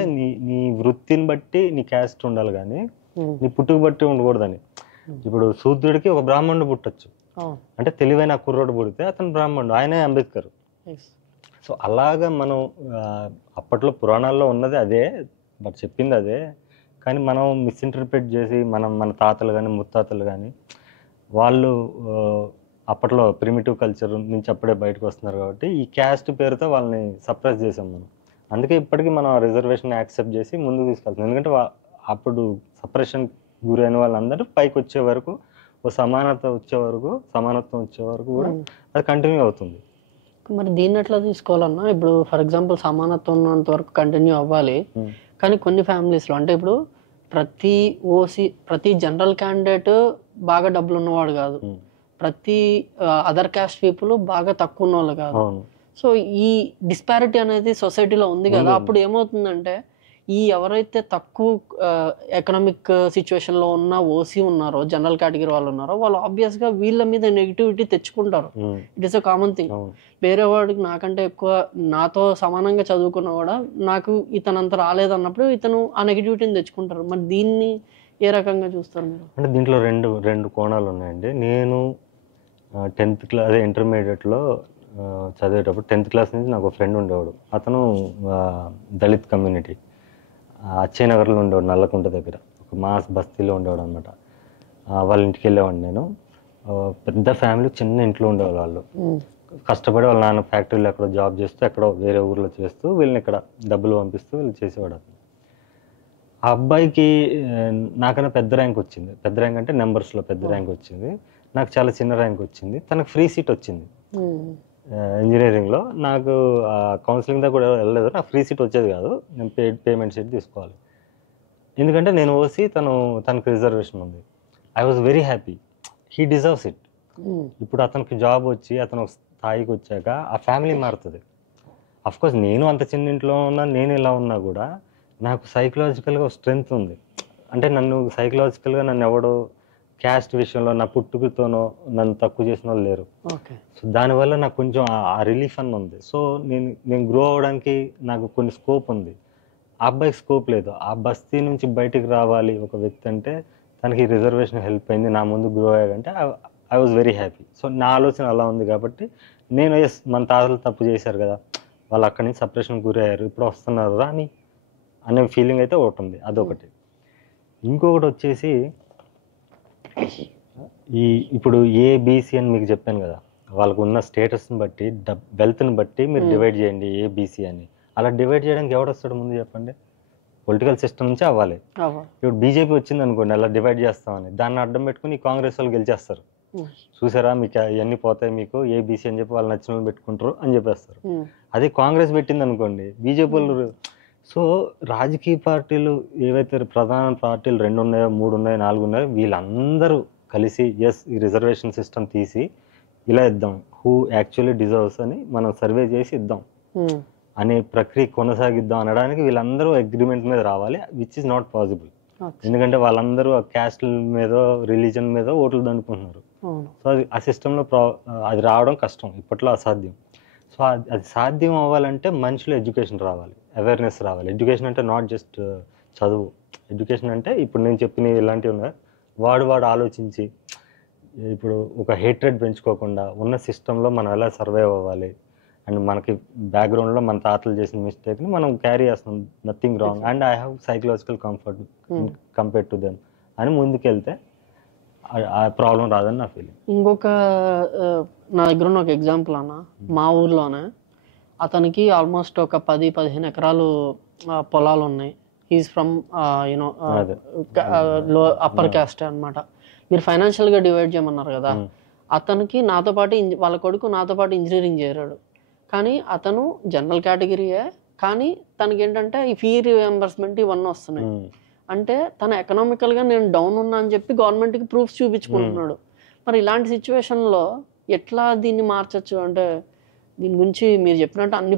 నీ వృత్తిని బట్టి నీ క్యాస్ట్ ఉండాలి కానీ నీ పుట్టుకు బట్టి ఉండకూడదని. ఇప్పుడు శూద్రుడికి ఒక బ్రాహ్మణుడు పుట్టచ్చు, అంటే తెలివైన కుర్రోడు పుడితే అతను బ్రాహ్మణుడు, ఆయనే అంబేద్కర్. సో అలాగా మనం అప్పట్లో పురాణాల్లో ఉన్నది అదే, బట్ చెప్పింది అదే. కానీ మనం మిస్ఇంటర్ప్రిట్ చేసి మన తాతలు కానీ ముత్తాతలు కానీ వాళ్ళు అప్పట్లో ప్రిమిటివ్ కల్చర్ నుంచి అప్పుడే బయటకు వస్తున్నారు కాబట్టి ఈ క్యాస్ట్ పేరుతో వాళ్ళని సప్రెస్ చేసాం మనం. అందుకే ఇప్పటికీ మనం రిజర్వేషన్ యాక్సెప్ట్ చేసి ముందుకు తీసుకెళ్తాం. ఎందుకంటే అప్పుడు సప్రెషన్ గురైన వాళ్ళందరూ పైకి వచ్చే వరకు, ఓ సమానత్వం వచ్చే వరకు కూడా అది కంటిన్యూ అవుతుంది. మరి దీన్ని ఎట్లా తీసుకోవాలన్నా, ఇప్పుడు ఫర్ ఎగ్జాంపుల్ సమానత్వం ఉన్నంత వరకు కంటిన్యూ అవ్వాలి. కానీ కొన్ని ఫ్యామిలీస్లో అంటే ఇప్పుడు ప్రతి జనరల్ క్యాండిడేట్ బాగా డబ్బులు ఉన్నవాడు కాదు, ప్రతి అదర్ క్యాస్ట్ పీపుల్ బాగా తక్కువ ఉన్న వాళ్ళు కాదు. సో ఈ డిస్పారిటీ అనేది సొసైటీలో ఉంది కదా. అప్పుడు ఏమవుతుందంటే ఈ ఎవరైతే తక్కువ ఎకనామిక్ సిచ్యువేషన్లో ఉన్న ఓసీ ఉన్నారో, జనరల్ కేటగిరీ వాళ్ళు ఉన్నారో, వాళ్ళు ఆబ్వియస్గా వీళ్ళ మీద నెగిటివిటీ తెచ్చుకుంటారు. It is a common thing. వేరే వాడికి నాకంటే ఎక్కువ, నాతో సమానంగా చదువుకున్న కూడా నాకు ఇతనంత రాలేదన్నప్పుడు ఇతను ఆ నెగిటివిటీని తెచ్చుకుంటారు. మరి దీన్ని ఏ రకంగా చూస్తారు మీరు? అంటే దీంట్లో రెండు కోణాలు ఉన్నాయండి. నేను 10th క్లాస్ ఇంటర్మీడియట్లో చదివేటప్పుడు 10th క్లాస్ నుంచి నాకు ఒక ఫ్రెండ్ ఉండేవాడు. అతను దళిత్ కమ్యూనిటీ, అచ్చయ్యనగర్లో ఉండేవాడు, నల్లకుంట దగ్గర ఒక మాస్ బస్తీలో ఉండేవాడు అనమాట. వాళ్ళ ఇంటికి వెళ్ళేవాడు నేను. పెద్ద ఫ్యామిలీ, చిన్న ఇంట్లో ఉండేవాళ్ళు. వాళ్ళు కష్టపడి వాళ్ళ నాన్న ఫ్యాక్టరీలో ఎక్కడో జాబ్ చేస్తూ, ఎక్కడో వేరే ఊర్లో చేస్తూ వీళ్ళని ఇక్కడ డబ్బులు పంపిస్తూ వీళ్ళు చేసేవాడు. అతను ఆ అబ్బాయికి నాకన్నా పెద్ద ర్యాంక్ వచ్చింది. పెద్ద ర్యాంక్ అంటే నెంబర్స్లో పెద్ద ర్యాంక్ వచ్చింది. నాకు చాలా చిన్న ర్యాంక్ వచ్చింది. తనకు ఫ్రీ సీట్ వచ్చింది ఇంజనీరింగ్లో. నాకు కౌన్సిలింగ్ దగ్గర కూడా వెళ్ళలేదు, నాకు ఫ్రీ సీట్ వచ్చేది కాదు. నేను పేమెంట్ సీట్ తీసుకోవాలి. ఎందుకంటే నేను ఓసి, తనకు రిజర్వేషన్ ఉంది. I was very happy. He deserves it. ఇప్పుడు అతనికి జాబ్ వచ్చి అతను స్థాయికి వచ్చాక ఆ ఫ్యామిలీ మారుతుంది. అఫ్కోర్స్ నేను అంత చిన్న ఇంట్లో ఉన్నా, నేను ఇలా ఉన్నా కూడా నాకు సైకలాజికల్గా స్ట్రెంగ్త్ ఉంది. అంటే నన్ను సైకలాజికల్గా నన్ను ఎవడో క్యాస్ట్ విషయంలో నా పుట్టుకతోనో నన్ను తక్కువ చేసిన వాళ్ళు లేరు. ఓకే. సో దానివల్ల నాకు కొంచెం ఆ రిలీఫ్ అన్న ఉంది. సో నేను గ్రో అవ్వడానికి నాకు కొన్ని స్కోప్ ఉంది. ఆ అబ్బాయికి స్కోప్ లేదు. ఆ బస్తీ నుంచి బయటికి రావాలి ఒక వ్యక్తి అంటే తనకి రిజర్వేషన్ హెల్ప్ అయింది, నా ముందు గ్రో అయ్యాడంటే I was very happy. So నా ఆలోచన అలా ఉంది కాబట్టి నేను ఎస్ మన తాతలు తప్పు చేశారు కదా, వాళ్ళు అక్కడి నుంచి సపరేషన్ గురయ్యారు, ఇప్పుడు వస్తున్నారు రా అనే ఫీలింగ్ అయితే ఒకటి ఉంది. అదొకటి. ఇంకొకటి వచ్చేసి ఇప్పుడు ఏబిసి అని మీకు చెప్పాను కదా, వాళ్ళకు ఉన్న స్టేటస్ని బట్టి వెల్త్ని బట్టి మీరు డివైడ్ చేయండి ఏబిసి అని. అలా డివైడ్ చేయడానికి ఎవడు వస్తాడు ముందు చెప్పండి? పొలిటికల్ సిస్టమ్ నుంచి అవ్వాలి. ఇప్పుడు బీజేపీ వచ్చింది అనుకోండి అలా డివైడ్ చేస్తామని, దాన్ని అడ్డం పెట్టుకుని కాంగ్రెస్ వాళ్ళు గెలిచేస్తారు. చూసారా మీకు ఇవన్నీ పోతాయి, మీకు ఏబీసీ అని చెప్పి వాళ్ళు నచ్చిన వాళ్ళు పెట్టుకుంటారు అని చెప్పేస్తారు. అదే కాంగ్రెస్ పెట్టింది అనుకోండి బీజేపీ వాళ్ళు. సో రాజకీయ పార్టీలు ఏవైతే ప్రధాన పార్టీలు 2 ఉన్నాయో 3 ఉన్నాయో 4 ఉన్నాయో వీళ్ళందరూ కలిసి ఎస్ ఈ రిజర్వేషన్ సిస్టమ్ తీసి ఇలా ఇద్దాం, హూ యాక్చువల్లీ డిజర్వ్స్ అని మనం సర్వే చేసి ఇద్దాం అనే ప్రక్రియ కొనసాగిద్దాం అనడానికి వీళ్ళందరూ అగ్రిమెంట్ మీద రావాలి, విచ్ ఇస్ నాట్ పాసిబుల్. ఎందుకంటే వాళ్ళందరూ ఆ క్యాస్ట్ మీద రిలీజన్ మీద ఓట్లు దండుకుంటున్నారు. సో అది ఆ సిస్టంలో అది రావడం కష్టం, ఇప్పట్లో అసాధ్యం. సో అది సాధ్యం అవ్వాలంటే మనుషులు ఎడ్యుకేషన్ రావాలి, అవేర్నెస్ రావాలి. ఎడ్యుకేషన్ అంటే నాట్ జస్ట్ చదువు. ఎడ్యుకేషన్ అంటే ఇప్పుడు నేను చెప్పినవి ఇలాంటివి ఉన్నాయి, వాడు ఆలోచించి ఇప్పుడు ఒక హేట్రెడ్ పెంచుకోకుండా ఉన్న సిస్టంలో మనం ఎలా సర్వైవ్ అవ్వాలి అండ్ మనకి బ్యాక్గ్రౌండ్లో మన తాతలు చేసిన మిస్టేక్ని మనం క్యారీ చేస్తున్నాం, nothing wrong and I have psychological comfort compare to them అని ముందుకెళ్తే ఆ ప్రాబ్లం రాదని నా ఫీలింగ్. ఇంకొక నా దగ్గర ఉన్న ఒక ఎగ్జాంపుల్ అన్న, మా ఊర్లోనే అతనికి ఆల్మోస్ట్ ఒక 10-15 ఎకరాలు పొలాలు ఉన్నాయి. హీస్ ఫ్రమ్ యూనో లో అప్పర్ క్యాస్ట్ అనమాట. మీరు ఫైనాన్షియల్గా డివైడ్ చేయమన్నారు కదా, అతనికి నాతో పాటు వాళ్ళ కొడుకు నాతో పాటు ఇంజనీరింగ్ చేరాడు, కానీ అతను జనరల్ కేటగిరీయే, కానీ తనకి ఏంటంటే ఈ ఫీ రియంబర్స్మెంట్ ఇవన్నీ వస్తున్నాయి. అంటే తన ఎకనామికల్గా నేను డౌన్ ఉన్నా అని చెప్పి గవర్నమెంట్కి ప్రూఫ్స్ చూపించుకుంటున్నాడు. మరి ఇలాంటి సిచ్యువేషన్లో ఎట్లా దీన్ని మార్చచ్చు? అంటే దీని గురించి మీరు చెప్పినట్టు అన్ని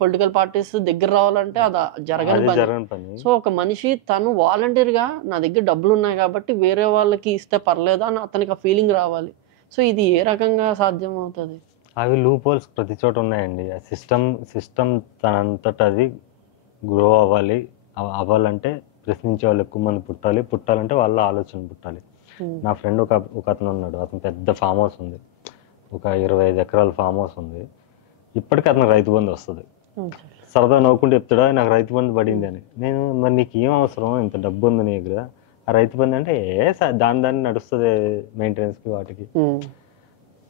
పొలిటికల్ పార్టీస్ దగ్గర రావాలంటే అది జరగని పని. సో ఒక మనిషి తను వాలంటీర్గా నా దగ్గర డబ్బులు ఉన్నాయి కాబట్టి వేరే వాళ్ళకి ఇస్తే పర్లేదా అని అతనికి ఆ ఫీలింగ్ రావాలి. సో ఇది ఏ రకంగా సాధ్యం అవుతుంది? అవి లూప్ హోల్స్ ప్రతి చోట ఉన్నాయండి. ఆ సిస్టమ్ తనంతట అది గ్రో అవ్వాలంటే ప్రశ్నించే వాళ్ళు ఎక్కువ మంది పుట్టాలంటే వాళ్ళ ఆలోచన పుట్టాలి. నా ఫ్రెండ్ ఒక అతను ఉన్నాడు, అతను పెద్ద ఫామ్ హౌస్ ఉంది, ఒక 25 ఎకరాల ఫామ్ హౌస్ ఉంది. ఇప్పటికీ అతనికి రైతు బంధు వస్తుంది. సరదా నవ్వుకుంటూ చెప్తాడా నాకు రైతు బంధు పడింది అని. నేను మరి నీకు ఏం అవసరం, ఇంత డబ్బు ఉంది నీ దగ్గర, ఆ రైతు బంధు అంటే దాన్ని నడుస్తుంది మెయింటెనెన్స్కి వాటికి.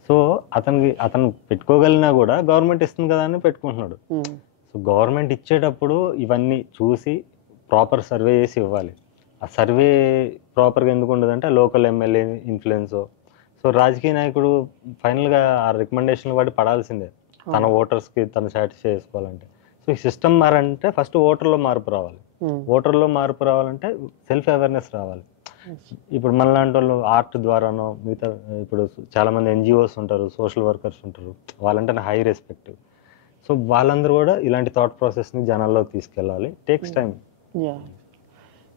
సో అతను పెట్టుకోగలిగినా కూడా గవర్నమెంట్ ఇస్తుంది కదా అని పెట్టుకుంటున్నాడు. సో గవర్నమెంట్ ఇచ్చేటప్పుడు ఇవన్నీ చూసి ప్రాపర్ సర్వే చేసి ఇవ్వాలి. ఆ సర్వే ప్రాపర్గా ఎందుకు ఉండదంటే లోకల్ ఎమ్మెల్యే ఇన్ఫ్లుయెన్సో. సో రాజకీయ నాయకుడు ఫైనల్గా ఆ రికమెండేషన్ వాటి పడాల్సిందే తన ఓటర్స్కి తను సాటిస్ఫై చేసుకోవాలంటే. సో ఈ సిస్టమ్ మారంటే ఫస్ట్ ఓటర్లో మార్పు రావాలి. ఓటర్లో మార్పు రావాలంటే సెల్ఫ్ అవేర్నెస్ రావాలి. ఇప్పుడు మనలాంటి వాళ్ళు ఆర్ట్ ద్వారానో మిగతా ఇప్పుడు చాలామంది ఎన్జిఓస్ ఉంటారు, సోషల్ వర్కర్స్ ఉంటారు, వాళ్ళంటే హై రెస్పెక్ట్. సో వాళ్ళందరూ కూడా ఇలాంటి థాట్ ప్రాసెస్ని జనాల్లోకి తీసుకెళ్ళాలి. Takes time.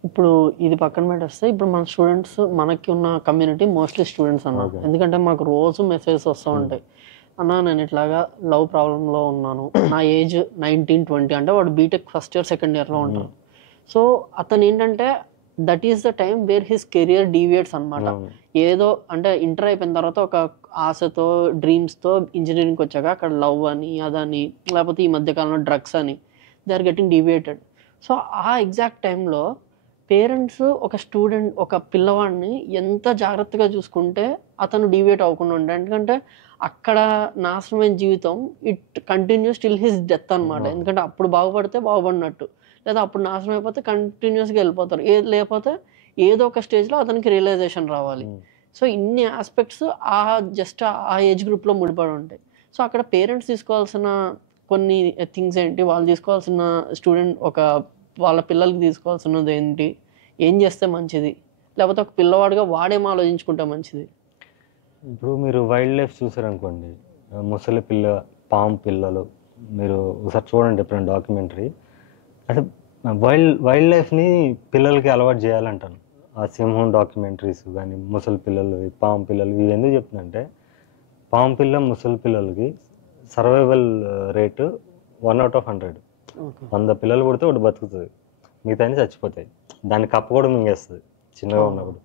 ఇప్పుడు ఇది పక్కన పెట్టేస్తే ఇప్పుడు మన స్టూడెంట్స్, మనకి ఉన్న కమ్యూనిటీ మోస్ట్లీ స్టూడెంట్స్ అన్న. ఎందుకంటే మాకు రోజు మెసేజెస్ వస్తూ ఉంటాయి, అన్న నేను ఇట్లాగా లవ్ ప్రాబ్లంలో ఉన్నాను, నా ఏజ్ 19-20, అంటే వాడు బీటెక్ ఫస్ట్ ఇయర్ సెకండ్ ఇయర్లో ఉంటారు. సో అతను ఏంటంటే that is the time where his career deviates అనమాట. ఏదో అంటే ఇంటర్ అయిపోయిన తర్వాత ఒక ఆశతో డ్రీమ్స్తో ఇంజనీరింగ్కి వచ్చాక అక్కడ లవ్ అని అదని, లేకపోతే ఈ మధ్యకాలంలో డ్రగ్స్ అని, they are getting deviated. So ఆ ఎగ్జాక్ట్ టైంలో పేరెంట్స్ ఒక పిల్లవాడిని ఎంత జాగ్రత్తగా చూసుకుంటే అతను డీవియేట్ అవ్వకుండా ఉంటాడు. ఎందుకంటే అక్కడ నాశనమైన జీవితం it continues till his death అనమాట. ఎందుకంటే అప్పుడు బాగుపడితే బాగుపడినట్టు, లేదా అప్పుడు నాశనం అయిపోతే కంటిన్యూస్గా వెళ్ళిపోతారు. లేకపోతే ఏదో ఒక స్టేజ్లో అతనికి రియలైజేషన్ రావాలి. సో ఇన్ని ఆస్పెక్ట్స్ జస్ట్ ఆ ఏజ్ గ్రూప్లో ముడిపడి ఉంటాయి. సో అక్కడ పేరెంట్స్ తీసుకోవాల్సిన కొన్ని థింగ్స్ ఏంటి, వాళ్ళు తీసుకోవాల్సిన వాళ్ళ పిల్లలకి తీసుకోవాల్సినది ఏంటి, ఏం చేస్తే మంచిది, లేకపోతే ఒక పిల్లవాడిగా వాడేం ఆలోచించుకుంటే మంచిది? ఇప్పుడు మీరు వైల్డ్ లైఫ్ చూసారనుకోండి, ముసలి పాము పిల్లలు, మీరు ఒకసారి చూడండి ఎప్పుడైనా డాక్యుమెంటరీ. అంటే వైల్డ్ లైఫ్ని పిల్లలకి అలవాటు చేయాలంటాను. ఆ సింహం డాక్యుమెంటరీస్ కానీ ముసలి పిల్లలు పాము పిల్లలు ఇవి ఎందుకు చెప్తుందంటే పాము పిల్ల ముసలి పిల్లలకి సర్వైవల్ రేటు 1/100. 100 పిల్లలు పుడితే ఒకటి బతుకుతుంది, మిగతా అన్ని చచ్చిపోతాయి. దాన్ని కప్ప కూడా మింగేస్తుంది చిన్నగా ఉన్నప్పుడు.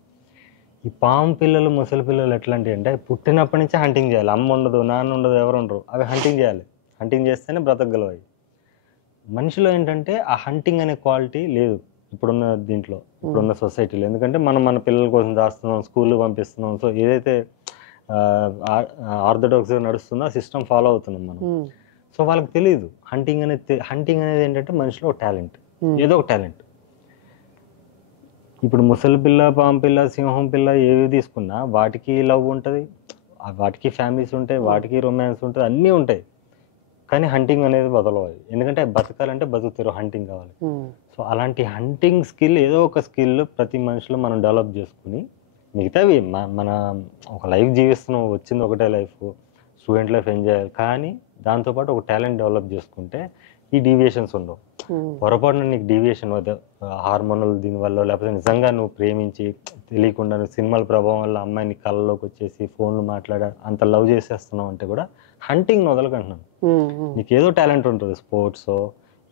ఈ పాము పిల్లలు ముసలి పిల్లలు ఎట్లాంటి అంటే పుట్టినప్పటి నుంచి హంటింగ్ చేయాలి. అమ్మ ఉండదు, నాన్న ఉండదు, ఎవరు ఉండరు, అవి హంటింగ్ చేయాలి. హంటింగ్ చేస్తేనే బ్రతకగలవు. మనిషిలో ఏంటంటే ఆ హంటింగ్ అనే క్వాలిటీ లేదు ఇప్పుడున్న దీంట్లో, ఇప్పుడున్న సొసైటీలో. ఎందుకంటే మనం మన పిల్లల కోసం దాస్తున్నాం, స్కూల్కి పంపిస్తున్నాం. సో ఏదైతే ఆర్థోడాక్స్ నడుస్తుందో ఆ సిస్టమ్ ఫాలో అవుతున్నాం మనం. సో వాళ్ళకి తెలియదు హంటింగ్ అనేది ఏంటంటే మనిషిలో ఒక టాలెంట్, ఏదో ఒక టాలెంట్. ఇప్పుడు ముసలి పిల్ల, పాము పిల్ల, సింహం పిల్ల ఏవి తీసుకున్నా వాటికి లవ్ ఉంటుంది, వాటికి ఫ్యామిలీస్ ఉంటాయి, వాటికి రొమాన్స్ ఉంటుంది, అన్నీ ఉంటాయి. కానీ హంటింగ్ అనేది బదలవాలి. ఎందుకంటే బతకాలంటే బతుకుతారు, హంటింగ్ కావాలి. సో అలాంటి హంటింగ్ స్కిల్, ఏదో ఒక స్కిల్ ప్రతి మనిషిలో మనం డెవలప్ చేసుకుని మిగతావి మన ఒక లైఫ్ జీవిస్తున్నాం, వచ్చింది ఒకటే లైఫ్, స్టూడెంట్ లైఫ్ ఎంజాయ్ చేయాలి. కానీ దాంతోపాటు ఒక టాలెంట్ డెవలప్ చేసుకుంటే ఈ డీవియేషన్స్ ఉండవు. పొరపాటున నీకు డీవియేషన్ హార్మోనల్ దీనివల్ల, లేకపోతే నిజంగా నువ్వు ప్రేమించి తెలియకుండా నువ్వు సినిమాల ప్రభావం వల్ల అమ్మాయిని కళ్ళలోకి వచ్చేసి ఫోన్లు మాట్లాడా అంత లవ్ చేసేస్తున్నావు అంటే కూడా హంటింగ్ వదలకంటున్నాను. నీకు ఏదో టాలెంట్ ఉంటుంది, స్పోర్ట్స్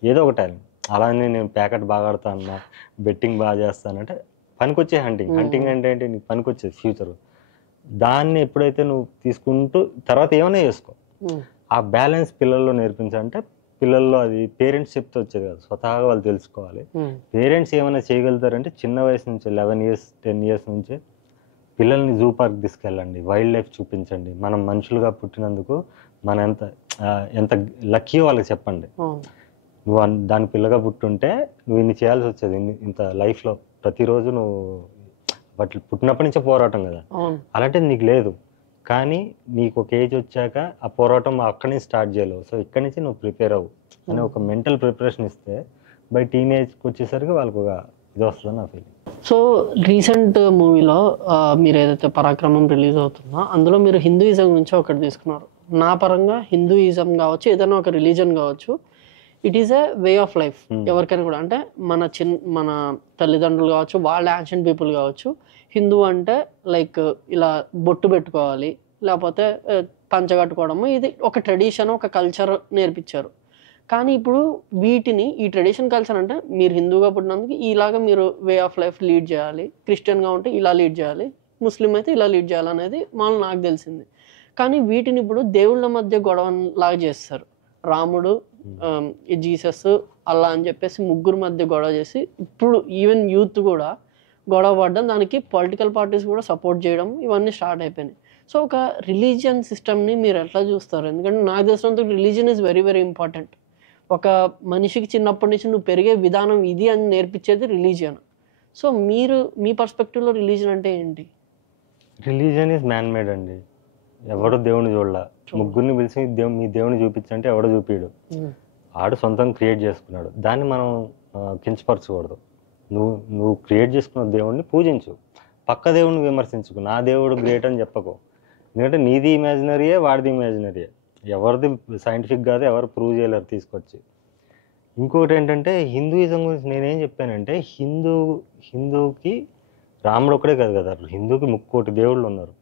ఏదో ఒక టాలెంట్. అలానే నేను ప్యాకెట్ బాగా ఆడతాను, బెట్టింగ్ బాగా చేస్తానంటే పనికొచ్చే హంటింగ్ అంటే ఏంటి, నీకు పనికొచ్చేది ఫ్యూచర్. దాన్ని ఎప్పుడైతే నువ్వు తీసుకుంటూ తర్వాత ఏమైనా చేసుకో, ఆ బ్యాలెన్స్ పిల్లల్లో నేర్పించాలంటే పిల్లల్లో అది పేరెంట్స్ చెప్తే వచ్చేది కాదు, స్వతహాగా వాళ్ళు తెలుసుకోవాలి. పేరెంట్స్ ఏమైనా చేయగలుగుతారంటే చిన్న వయసు నుంచి 11 years 10 years నుంచే పిల్లల్ని జూ పార్క్ తీసుకెళ్ళండి, వైల్డ్ లైఫ్ చూపించండి. మనం మనుషులుగా పుట్టినందుకు మన ఎంత లక్కీ వాళ్ళకి చెప్పండి. నువ్వు దాని పిల్లగా పుట్టుంటే నువ్వు ఇన్ని చేయాల్సి వచ్చేది, ఇంత లైఫ్లో ప్రతిరోజు నువ్వు వాటి పుట్టినప్పటి నుంచే పోరాటం కదా. అలాంటిది నీకు లేదు, కానీ నీకు ఒక ఏజ్ వచ్చాక ఆ పోరాటం అక్కడి నుంచి స్టార్ట్ చేయలేవు. సో ఇక్కడి నుంచి నువ్వు ప్రిపేర్ అవ్వు అని ఒక మెంటల్ ప్రిపరేషన్ ఇస్తే బై టీనేజ్కి వచ్చేసరికి వాళ్ళకు ఒక ఇది వస్తుందని నా ఫీలింగ్. సో రీసెంట్ మూవీలో మీరు ఏదైతే పరాక్రమం రిలీజ్ అవుతుందో అందులో మీరు హిందూయిజం నుంచి ఒకటి తీసుకున్నారు. నా పరంగా హిందూయిజం కావచ్చు, ఏదైనా ఒక రిలీజన్ కావచ్చు, it is a way of life ఎవరికైనా కూడా. అంటే మన తల్లిదండ్రులు కావచ్చు, వాళ్ళ యాన్షియంట్ పీపుల్ కావచ్చు, హిందూ అంటే లైక్ ఇలా బొట్టు పెట్టుకోవాలి, లేకపోతే పంచ కట్టుకోవడము, ఇది ఒక ట్రెడిషన్, ఒక కల్చర్ నేర్పించారు. కానీ ఇప్పుడు వీటిని, ఈ ట్రెడిషన్ కల్చర్ అంటే మీరు హిందూగా పుట్టినందుకు ఇలాగ మీరు వే ఆఫ్ లైఫ్ లీడ్ చేయాలి, క్రిస్టియన్గా ఉంటే ఇలా లీడ్ చేయాలి, ముస్లిం అయితే ఇలా లీడ్ చేయాలనేది మామూలు నాకు తెలిసింది. కానీ వీటిని ఇప్పుడు దేవుళ్ళ మధ్య గొడవ లాగా చేస్తారు. రాముడు, జీసస్, అల్లా అని చెప్పేసి ముగ్గురు మధ్య గొడవ చేసి ఇప్పుడు ఈవెన్ యూత్ కూడా గొడవ పడ్డం, దానికి పొలిటికల్ పార్టీస్ కూడా సపోర్ట్ చేయడం, ఇవన్నీ స్టార్ట్ అయిపోయినాయి. సో ఒక రిలీజియన్ సిస్టమ్ని మీరు ఎట్లా చూస్తారు? ఎందుకంటే నాకు తెలిసినంత religion is very very important. ఒక మనిషికి చిన్నప్పటి నుంచి నువ్వు పెరిగే విధానం ఇది అని నేర్పించేది రిలీజియన్. సో మీరు మీ పర్స్పెక్టివ్లో రిలీజియన్ అంటే ఏంటి? రిలీజియన్ ఈజ్ మ్యాన్ మేడ్ అండి. ఎవడో దేవుని చూడాల, ముగ్గురిని పిలిచి మీ దేవుని చూపించంటే ఎవడో చూపించడు, ఆడు సొంతంగా క్రియేట్ చేసుకున్నాడు. దాన్ని మనం కించపరచకూడదు. నువ్వు క్రియేట్ చేసుకున్న దేవుడిని పూజించు, పక్క దేవుడిని విమర్శించుకు. నా దేవుడు గ్రేట్ అని చెప్పకు. ఎందుకంటే నీది ఇమాజినరీయే, వాడిది ఇమాజినరీయే, ఎవరిది సైంటిఫిక్ కాదు, ఎవరు ప్రూవ్ చేయలేరు తీసుకొచ్చి. ఇంకొకటి ఏంటంటే హిందూయిజం గురించి నేనేం చెప్పానంటే, హిందూకి రాముడు ఒక్కడే కాదు కదా, హిందూకి 30 దేవుళ్ళు ఉన్నారు.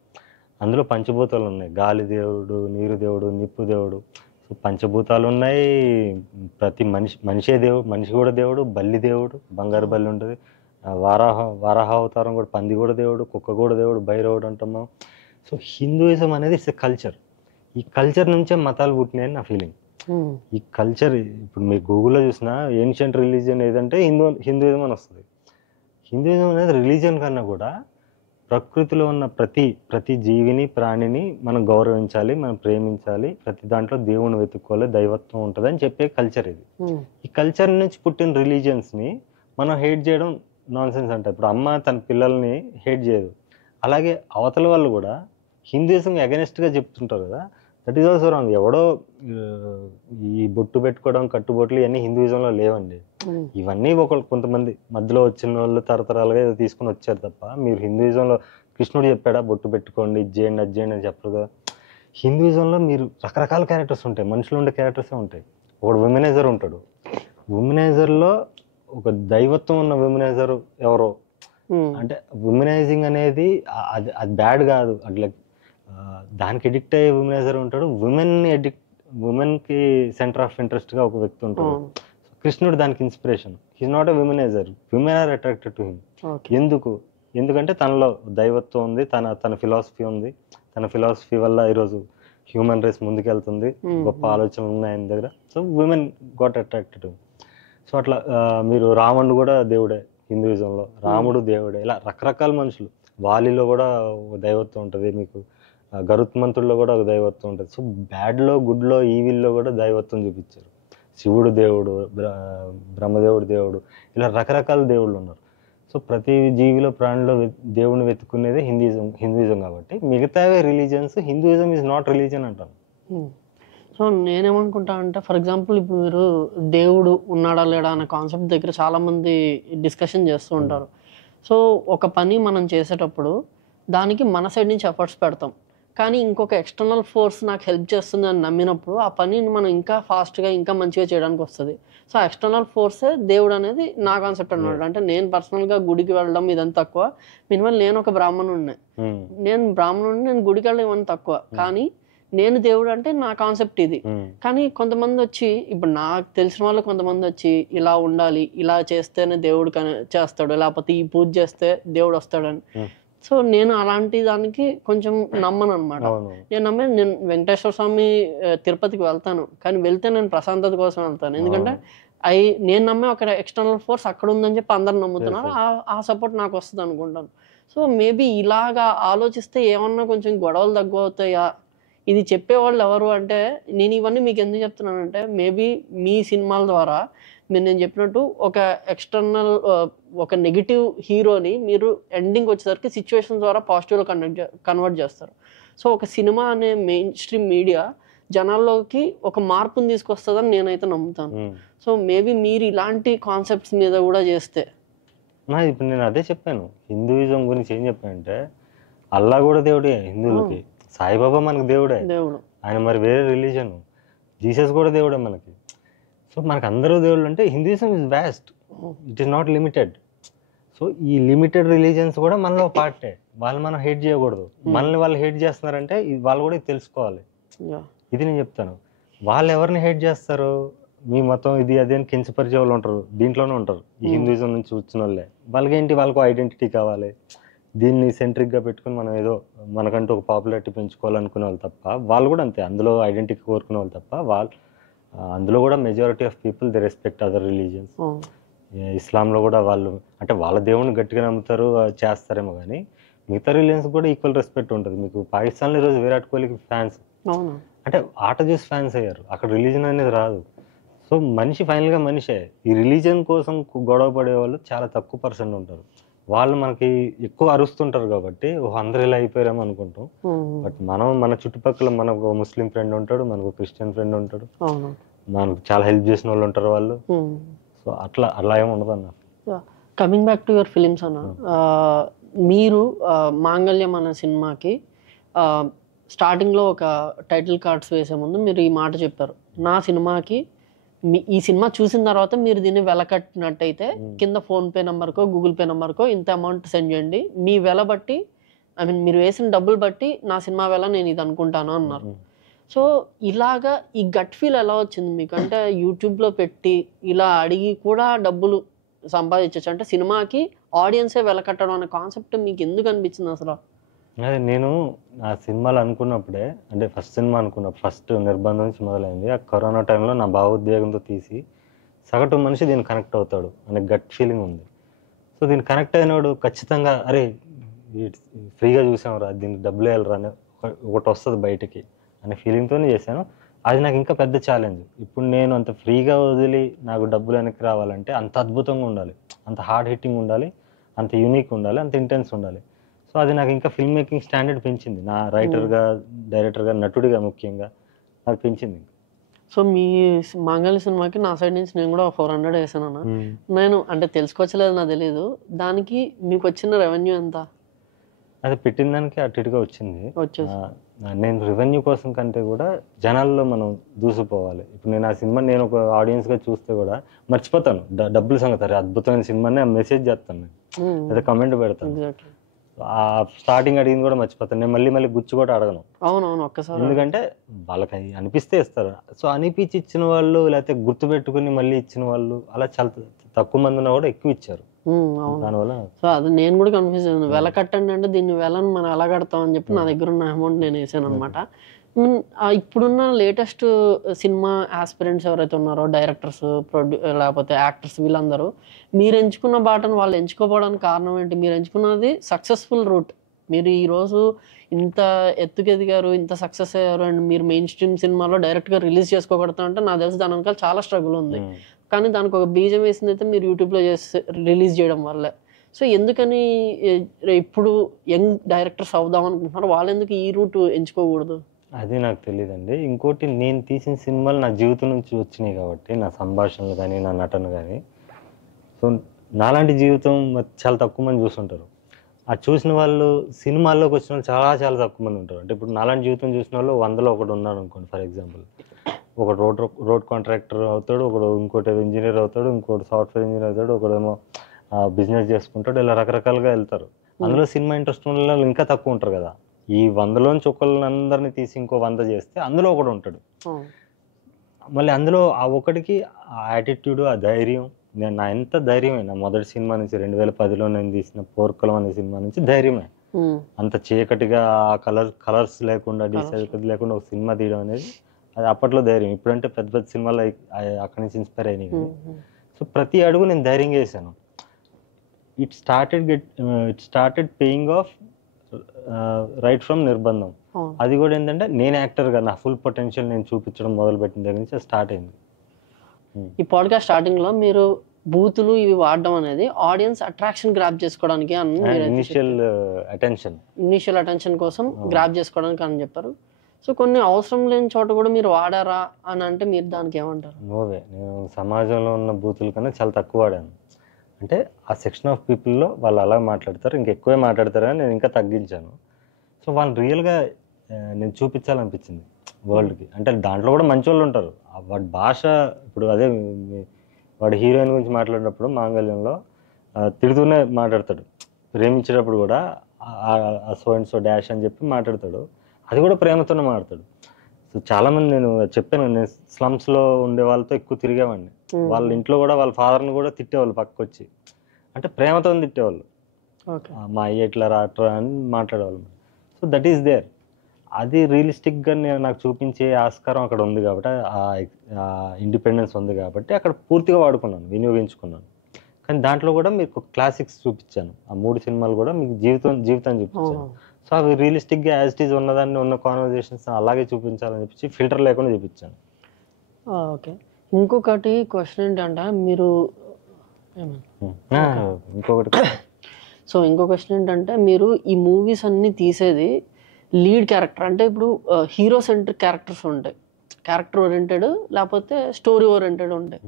అందులో పంచభూతాలు ఉన్నాయి, గాలి దేవుడు, నీరు దేవుడు, నిప్పు దేవుడు. సో పంచభూతాలు ఉన్నాయి, ప్రతి మనిషే దేవుడు, మనిషి కూడా దేవుడు, బల్లి దేవుడు, బంగారు బల్లి ఉంటుంది, వారాహ అవతారం కూడా, పంది కూడా దేవుడు, కుక్క కూడా దేవుడు, భైరవుడు అంటున్నాం. సో హిందూయిజం అనేది ఇట్స్ ఎ కల్చర్. ఈ కల్చర్ నుంచే మతాలు పుట్టినాయని నా ఫీలింగ్. ఈ కల్చర్ ఇప్పుడు మీరు గూగుల్లో చూసినా ఏన్షియంట్ రిలీజియన్ ఏదంటే హిందూయిజం అని వస్తుంది. హిందూయిజం అనేది రిలీజియన్ కన్నా కూడా ప్రకృతిలో ఉన్న ప్రతి జీవిని, ప్రాణిని మనం గౌరవించాలి, మనం ప్రేమించాలి, ప్రతి దాంట్లో దేవుని వెతుక్కోవాలి, దైవత్వం ఉంటుంది అని చెప్పే కల్చర్ ఇది. ఈ కల్చర్ నుంచి పుట్టిన రిలీజియన్స్ని మనం హేట్ చేయడం నాన్సెన్స్ అంట. ఇప్పుడు అమ్మ తన పిల్లల్ని హేట్ చేయదు, అలాగే అవతల వాళ్ళు కూడా హిందూయిజం అగెనిస్ట్గా చెప్తుంటారు కదా, దట్ ఈస్ ఆల్సో రాంగ్. ఎవడో ఈ బొట్టు పెట్టుకోవడం, కట్టుబొట్లు ఇవన్నీ హిందూయిజంలో లేవండి. ఇవన్నీ కొంతమంది మధ్యలో వచ్చిన వాళ్ళు తరతరాలుగా ఏదో తీసుకుని వచ్చారు తప్ప, మీరు హిందూయిజంలో కృష్ణుడు చెప్పాడా బొట్టు పెట్టుకోండి, ఇది చేయండి, అది చేయండి అని చెప్పరు కదా. హిందూయిజంలో మీరు రకరకాల క్యారెక్టర్స్ ఉంటాయి, మనుషులు ఉండే క్యారెక్టర్సే ఉంటాయి. ఒకడు ఉమెనైజర్ ఉంటాడు, ఉమెనైజర్లో ఒక దైవత్వం ఉన్న ఉమెనైజర్ ఎవరో, అంటే ఉమెనైజింగ్ అనేది అది అది బ్యాడ్ కాదు. అట్లా దానికి ఎడిక్ట్ అయ్యే ఉమెనైజర్ ఉంటాడు, ఉమెన్కి సెంటర్ ఆఫ్ ఇంట్రెస్ట్గా ఒక వ్యక్తి ఉంటాడు. కృష్ణుడు దానికి inspiration. He's not a womaniser, women are attracted to him. ఎందుకంటే తనలో దైవత్వం ఉంది, తన ఫిలాసఫీ ఉంది. తన ఫిలాసఫీ వల్ల ఈరోజు హ్యూమన్ రేస్ ముందుకెళ్తుంది, గొప్ప ఆలోచనలు ఉన్నాయి ఆయన దగ్గర. So women got attracted. So అట్లా మీరు రావణుడు కూడా దేవుడే హిందూయిజంలో, రాముడు దేవుడే. ఇలా రకరకాల మనుషులు. వాలిలో కూడా ఒక దైవత్వం ఉంటుంది, మీకు గరుత్మంతుడిలో కూడా ఒక దైవత్వం ఉంటుంది. సో బ్యాడ్లో, గుడ్లో, ఈవిల్లో కూడా దైవత్వం చూపించారు. శివుడు దేవుడు, బ్రహ్మదేవుడు దేవుడు, ఇలా రకరకాల దేవుళ్ళు ఉన్నారు. సో ప్రతి జీవిలో, ప్రాణిలో దేవుని వెతుక్కునేది హిందూయిజం కాబట్టి మిగతావే religions. Hinduism is not religion అంటాను. సో నేనేమనుకుంటా అంటే, ఫర్ ఎగ్జాంపుల్ ఇప్పుడు మీరు దేవుడు ఉన్నాడా లేడా అనే కాన్సెప్ట్ దగ్గర చాలా మంది డిస్కషన్ చేస్తూ ఉంటారు. సో ఒక పని మనం చేసేటప్పుడు దానికి మన సైడ్ నుంచి ఎఫర్ట్స్ పెడతాం, కానీ ఇంకొక ఎక్స్టర్నల్ ఫోర్స్ నాకు హెల్ప్ చేస్తుంది అని నమ్మినప్పుడు ఆ పనిని మనం ఇంకా ఫాస్ట్గా, ఇంకా మంచిగా చేయడానికి వస్తుంది. సో ఎక్స్టర్నల్ ఫోర్సే దేవుడు అనేది నా కాన్సెప్ట్ అనమాట. అంటే నేను పర్సనల్గా గుడికి వెళ్ళడం ఇదంతా తక్కువ. మినిమం నేను ఒక బ్రాహ్మణుడినే, నేను గుడికి వెళ్ళడం ఇవన్నీ తక్కువ, కానీ నేను దేవుడు అంటే నా కాన్సెప్ట్ ఇది. కానీ కొంతమంది వచ్చి, ఇప్పుడు నాకు తెలిసిన వాళ్ళు కొంతమంది వచ్చి ఇలా ఉండాలి, ఇలా చేస్తేనే దేవుడు చేస్తాడు, లేకపోతే ఈ పూజ చేస్తే దేవుడు వస్తాడని. సో నేను అలాంటి దానికి కొంచెం నమ్మను అనమాట. నేను వెంకటేశ్వర స్వామి తిరుపతికి వెళ్తాను, కానీ వెళ్తే నేను ప్రశాంతత కోసం వెళ్తాను. ఎందుకంటే నేను నమ్మే ఒక ఎక్స్టర్నల్ ఫోర్స్ అక్కడ ఉందని చెప్పి అందరు నమ్ముతున్నారు. ఆ సపోర్ట్ నాకు వస్తుంది అనుకుంటాను. సో మేబీ ఇలాగా ఆలోచిస్తే ఏమన్నా కొంచెం గొడవలు తక్కువ అవుతాయా? ఇది చెప్పేవాళ్ళు ఎవరు అంటే, నేను ఇవన్నీ మీకు ఎందుకు చెప్తున్నానంటే, మేబీ మీ సినిమాల ద్వారా నేను చెప్పినట్టు ఒక ఎక్స్టర్నల్, ఒక నెగిటివ్ హీరోని మీరు ఎండింగ్ వచ్చేసరికి సిచ్యువేషన్ ద్వారా పాజిటివ్లో కన్వర్ట్ చేస్తారు. సో ఒక సినిమా అనే మెయిన్ స్ట్రీమ్ మీడియా జనాల్లోకి ఒక మార్పుని తీసుకొస్తుందని నేనైతే నమ్ముతాను. సో మేబీ మీరు ఇలాంటి కాన్సెప్ట్స్ మీద కూడా చేస్తే. ఇప్పుడు నేను అదే చెప్పాను, హిందూయిజం గురించి ఏం చెప్పానంటే, అల్లా కూడా దేవుడే హిందువులకి, సాయిబాబా మనకు దేవుడే, ఆయన మరి వేరే రిలీజన్. జీసస్ కూడా దేవుడే మనకి. సో మనకు అందరూ దేవుళ్ళు అంటే Hinduism is vast, it is not limited. So ఈ లిమిటెడ్ రిలీజియన్స్ కూడా మనలో పార్టే. వాళ్ళు మనం హేట్ చేయకూడదు. మనల్ని వాళ్ళు హేట్ చేస్తున్నారంటే వాళ్ళు కూడా తెలుసుకోవాలి. ఇది నేను చెప్తాను. వాళ్ళు ఎవరిని హేట్ చేస్తారు? మీ మతం ఇది అదే అని కించపరిచే వాళ్ళు ఉంటారు, దీంట్లోనే ఉంటారు. ఈ హిందూయిజం నుంచి వచ్చిన వాళ్ళే. వాళ్ళకేంటి, వాళ్ళకు ఐడెంటిటీ కావాలి, దీన్ని సెంట్రిక్గా పెట్టుకుని మనం ఏదో మనకంటూ ఒక పాపులారిటీ పెంచుకోవాలనుకునే వాళ్ళు తప్ప, వాళ్ళు కూడా అంతే, అందులో ఐడెంటిటీ కోరుకునే వాళ్ళు తప్ప, అందులో కూడా majority of people they respect other religions. ఇస్లాంలో కూడా వాళ్ళు అంటే వాళ్ళ దేవుని గట్టిగా నమ్ముతారు, చేస్తారేమో, కానీ మిగతా రిలీజియన్స్ కూడా ఈక్వల్ రెస్పెక్ట్ ఉంటుంది. మీకు పాకిస్తాన్లో ఈరోజు విరాట్ కోహ్లీకి ఫ్యాన్స్ అంటే ఆట చూసి ఫ్యాన్స్ అయ్యారు, అక్కడ రిలీజన్ అనేది రాదు. సో మనిషి ఫైనల్గా మనిషే. ఈ రిలీజన్ కోసం గొడవ పడే వాళ్ళు చాలా తక్కువ పర్సెంట్ ఉంటారు. వాళ్ళు మనకి ఎక్కువ అరుస్తుంటారు కాబట్టి అందరూ ఇలా అయిపోయారేమో అనుకుంటాం. బట్ మన చుట్టుపక్కల మనకు ముస్లిం ఫ్రెండ్ ఉంటాడు, మనకు క్రిస్టియన్ ఫ్రెండ్ ఉంటాడు, మనకు చాలా హెల్ప్ చేసిన వాళ్ళు ఉంటారు వాళ్ళు. సో అలా ఏమి ఉండదు అన్న. Coming back to your films అన్న, మీరు మాంగళ్యం అనే సినిమాకి స్టార్టింగ్లో ఒక టైటిల్ కార్డ్స్ వేసే ముందు మీరు ఈ మాట చెప్పారు, నా సినిమాకి ఈ సినిమా చూసిన తర్వాత మీరు దీన్ని వెలకట్టినట్టయితే కింద ఫోన్పే నెంబర్కో గూగుల్ పే నెంబర్కో ఇంత అమౌంట్ సెండ్ చేయండి, మీ వెల బట్టి, ఐ మీన్ మీరు వేసిన డబ్బులు బట్టి నా సినిమా వెల నేను ఇది అనుకుంటాను అన్నారు. సో ఇలాగా ఈ గట్ ఫీల్ ఎలా వచ్చింది మీకు? అంటే యూట్యూబ్లో పెట్టి ఇలా అడిగి కూడా డబ్బులు సంపాదించవచ్చు అంటే సినిమాకి ఆడియన్సే వెలకట్టడం అనే కాన్సెప్ట్ మీకు ఎందుకు అనిపించింది అసలు? అదే నేను ఆ సినిమాలు అనుకున్నప్పుడే, అంటే ఫస్ట్ నిర్బంధం నుంచి మొదలైంది. ఆ కరోనా టైంలో నా భావోద్వేగంతో తీసి సగటు మనిషి దీన్ని కనెక్ట్ అవుతాడు అనే గట్ ఫీలింగ్ ఉంది. సో దీన్ని కనెక్ట్ అయినవాడు ఖచ్చితంగా అరే ఫ్రీగా చూసాంరా, దీనికి డబ్బులు వేయాలరా అని ఒకటి వస్తుంది బయటికి అనే ఫీలింగ్తోనే చేశాను. అది నాకు ఇంకా పెద్ద ఛాలెంజ్. ఇప్పుడు నేను అంత ఫ్రీగా వదిలి నాకు డబ్బులు వెనక్కి రావాలంటే అంత అద్భుతంగా ఉండాలి, అంత హార్డ్ హిట్టింగ్ ఉండాలి, అంత యూనిక్ ఉండాలి, అంత ఇంటెన్స్ ఉండాలి. సో అది నాకు ఇంకా ఫిల్మ్ మేకింగ్ స్టాండర్డ్ పెంచింది, నా రైటర్గా, డైరెక్టర్గా, నటుడిగా ముఖ్యంగా నాకు పెంచింది. సో మీ మాంగళ్య సినిమాకి నా సైడ్ నుంచి నేను కూడా 400 వేసాను అన్న. నేను అంటే తెలుసుకోవచ్చలేదు నాకు తెలియదు, దానికి మీకు వచ్చిన రెవెన్యూ ఎంత? అది పెట్టిన దానికి అటు ఇటుగా వచ్చింది. నేను రెవెన్యూ కోసం కంటే కూడా జనాల్లో మనం దూసిపోవాలి. ఇప్పుడు నేను ఆ సినిమా నేను ఒక ఆడియన్స్గా చూస్తే కూడా మర్చిపోతాను డబ్బుల సంగతి. అరే అద్భుతమైన సినిమాని మెసేజ్ చేస్తాను నేను. లేదా కమెంట్ పెడతాను. ఎగ్జాక్ట్లీ. ఆ స్టార్టింగ్ అడిగింది కూడా మర్చిపోతాను. నేను మళ్ళీ మళ్ళీ గుచ్చి కూడా అడగను. అవునవును. ఒక్కసారి ఎందుకంటే వాళ్ళకి అనిపిస్తే ఇస్తారు. సో అనిపించి ఇచ్చిన వాళ్ళు, లేకపోతే గుర్తు పెట్టుకుని మళ్ళీ ఇచ్చిన వాళ్ళు అలా చాలా తక్కువ మంది ఉన్నా కూడా ఎక్కువ ఇచ్చారు. అవును. దానివల్ల సో అది నేను కూడా కన్ఫ్యూజ్ అయ్యాను. వెల కట్టండి అంటే దీన్ని వెలను మనం ఎలా కడతాం అని చెప్పి నా దగ్గర ఉన్న అమౌంట్ నేను వేసాను అనమాట. ఇప్పుడున్న లేటెస్ట్ సినిమా ఆస్పిరెంట్స్ ఎవరైతే ఉన్నారో, డైరెక్టర్స్, లేకపోతే యాక్టర్స్, వీళ్ళందరూ మీరు ఎంచుకున్న బాటను వాళ్ళు ఎంచుకోపోవడానికి కారణం ఏంటి? మీరు ఎంచుకున్నది సక్సెస్ఫుల్ రూట్. మీరు ఈరోజు ఇంత ఎత్తుకెదిగారు, ఇంత సక్సెస్ అయ్యారు, అండ్ మీరు మెయిన్ స్ట్రీమ్ సినిమాలో డైరెక్ట్గా రిలీజ్ చేసుకోగలుగుతా అంటే నాకు తెలిసి దాని వెనకాల చాలా స్ట్రగుల్ ఉంది. కానీ దానికి ఒక బీజం వేసింది అయితే మీరు యూట్యూబ్లో రిలీజ్ చేయడం వల్లే. సో ఎందుకని ఇప్పుడు యంగ్ డైరెక్టర్స్ అవుదాం అనుకుంటున్నారు, వాళ్ళు ఎందుకు ఈ రూట్ ఎంచుకోకూడదు? అది నాకు తెలియదండి. ఇంకోటి, నేను తీసిన సినిమాలు నా జీవితం నుంచి వచ్చినాయి కాబట్టి, నా సంభాషణలు కానీ, నా నటన కానీ, సో నాలాంటి జీవితం చాలా తక్కువ మంది చూస్తుంటారు. ఆ చూసిన వాళ్ళు సినిమాల్లోకి వచ్చిన వాళ్ళు చాలా చాలా తక్కువ మంది ఉంటారు. అంటే ఇప్పుడు నాలాంటి జీవితం చూసిన వాళ్ళు 100లో ఒకడు ఉన్నాడు అనుకోండి. ఫర్ ఎగ్జాంపుల్, ఒకడు రోడ్ కాంట్రాక్టర్ అవుతాడు, ఒకడు ఇంకోటి ఇంజనీర్ అవుతాడు, ఇంకోటి సాఫ్ట్వేర్ ఇంజనీర్ అవుతాడు, ఒకడేమో బిజినెస్ చేసుకుంటాడు. ఇలా రకరకాలుగా వెళ్తారు. అందులో సినిమా ఇంట్రెస్ట్ ఉన్న వాళ్ళు ఇంకా తక్కువ ఉంటారు కదా. ఈ 100లోంచి ఒకళ్ళందరినీ తీసి ఇంకో 100 చేస్తే అందులో ఒకడు ఉంటాడు. మళ్ళీ అందులో ఆ ఒకడికి ఆ యాటిట్యూడ్, ఆ ధైర్యం, నా ఎంత ధైర్యమే మొదటి సినిమా నుంచి 2010లో నేను తీసిన పోర్కలం అనే సినిమా నుంచి ధైర్యమే. అంత చీకటిగా కలర్స్ లేకుండా, డీసెల్ లేకుండా ఒక సినిమా తీయడం అనేది అది అప్పట్లో ధైర్యం. ఇప్పుడంటే పెద్ద పెద్ద సినిమాలు అక్కడి నుంచి ఇన్స్పైర్ అయినాయి. సో ప్రతి అడుగు నేను ధైర్యంగా వేసాను. It started paying off right from నిర్బంధం. అది కూడా ఏంటంటే నేను యాక్టర్గా నా ఫుల్ పొటెన్షియల్ నేను చూపించడం మొదలుపెట్టిన దగ్గర నుంచి స్టార్ట్ అయింది. ఈ పాడ్కాస్ట్ స్టార్టింగ్ లో మీరు బూతులు ఇవి వాడడం అనేది ఆడియన్స్ అట్రాక్షన్ గ్రాప్ చేసుకోవడానికి ఇనిషియల్ అటెన్షన్ కోసం గ్రాప్ చేసుకోవడానికి అని చెప్పారు. సో కొన్ని అవసరం లేని చోట కూడా మీరు వాడారా అని అంటే మీరు దానికి ఏమంటారు? నోవే, నేను సమాజంలో ఉన్న బూతుల కన్నా చాలా తక్కువ వాడాను. అంటే ఆ సెక్షన్ ఆఫ్ పీపుల్లో వాళ్ళు అలా మాట్లాడతారు, ఇంకెక్కువే మాట్లాడతారని నేను ఇంకా తగ్గించాను. సో వాళ్ళు రియల్గా నేను చూపించాలనిపించింది వరల్డ్కి. అంటే దాంట్లో కూడా మంచి వాళ్ళు ఉంటారు. వాడి భాష ఇప్పుడు అదే వాడు హీరోయిన్ గురించి మాట్లాడినప్పుడు మాంగళ్యంలో తిడుతూనే మాట్లాడతాడు. ప్రేమించేటప్పుడు కూడా సో అండ్ సో డాష్ అని చెప్పి మాట్లాడతాడు. అది కూడా ప్రేమతోనే మాట్లాడతాడు. సో చాలామంది నేను చెప్పాను, నేను స్లమ్స్లో ఉండే వాళ్ళతో ఎక్కువ తిరిగేవాడిని. వాళ్ళ ఇంట్లో కూడా వాళ్ళ ఫాదర్ని కూడా తిట్టేవాళ్ళు పక్కకు వచ్చి. అంటే ప్రేమతో తిట్టేవాళ్ళు. మా అయ్య ఇట్లా రాట్రా అని మాట్లాడేవాళ్ళు. So that is there. అది రియలిస్టిక్గా నాకు చూపించే ఆస్కారం అక్కడ ఉంది కాబట్టి, ఆ ఇండిపెండెన్స్ ఉంది కాబట్టి అక్కడ పూర్తిగా వాడుకున్నాను, వినియోగించుకున్నాను. కానీ దాంట్లో కూడా మీకు క్లాసిక్స్ చూపించాను. ఆ 3 సినిమాలు కూడా మీకు జీవితం చూపించాను. సో అవి రియలిస్టిక్గా యాజ్ ఇట్ ఈజ్ ఉన్నదాన్ని, ఉన్న కాన్వర్జేషన్స్ అలాగే చూపించాలని చెప్పి ఫిల్టర్ లేకుండా చూపించాను. ఓకే. ఇంకొకటి క్వశ్చన్ ఏంటంటే మీరు ఇంకో క్వశ్చన్ ఏంటంటే మీరు ఈ మూవీస్ అన్ని తీసేది లీడ్ క్యారెక్టర్, అంటే ఇప్పుడు హీరో సెంట్రిక్ క్యారెక్టర్స్ ఉంటాయి, క్యారెక్టర్ ఓరియంటెడ్ లేకపోతే స్టోరీ ఓరియంటెడ్ ఉంటాయి.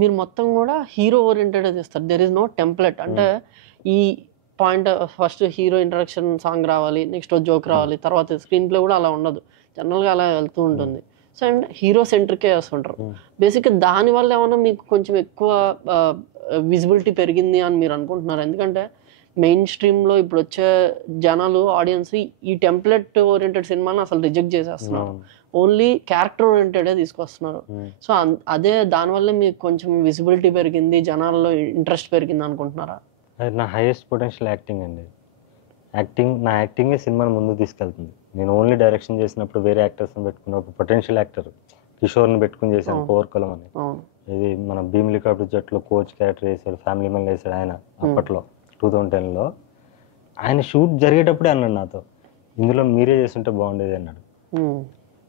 మీరు మొత్తం కూడా హీరో ఓరియంటెడ్ తీస్తారు. There is no template. అంటే ఈ point first hero introduction song రావాలి, నెక్స్ట్ జోక్ రావాలి, తర్వాత స్క్రీన్ ప్లే కూడా అలా ఉండదు, జనరల్గా అలా వెళ్తూ ఉంటుంది. సో అండ్ హీరో సెంట్రికే వేస్తుంటారు బేసిక్గా. దానివల్ల ఏమన్నా మీకు కొంచెం ఎక్కువ విజిబిలిటీ పెరిగింది అని మీరు అనుకుంటున్నారు? ఎందుకంటే మెయిన్ స్ట్రీమ్లో ఇప్పుడు వచ్చే జనాలు, ఆడియన్స్ ఈ టెంప్లెట్ ఓరియంటెడ్ సినిమాని అసలు రిజెక్ట్ చేసేస్తున్నారు, ఓన్లీ క్యారెక్టర్ ఓరియంటెడే తీసుకొస్తున్నారు. సో అదే దానివల్ల మీకు కొంచెం విజిబిలిటీ పెరిగింది, జనాల్లో ఇంట్రెస్ట్ పెరిగింది అనుకుంటున్నారా? నా హైయెస్ట్ పొటెన్షియల్ యాక్టింగ్ అండి. నా యాక్టింగే సినిమాని ముందు తీసుకెళ్తుంది. నేను ఓన్లీ డైరెక్షన్ చేసినప్పుడు వేరే యాక్టర్స్ని పెట్టుకున్నప్పుడు పొటెన్షియల్ యాక్టర్ కిషోర్ని పెట్టుకుని చేశాను పోర్కలం అని. ఇది మన భీమిలి కబడ్డీ జట్టులో కోచ్ క్యారెక్టర్ వేసాడు, ఫ్యామిలీ మెంబర్ వేసాడు ఆయన అప్పట్లో 2010లో. ఆయన షూట్ జరిగేటప్పుడే అన్నాడు నాతో, ఇందులో మీరే చేస్తుంటే బాగుండేది అన్నాడు.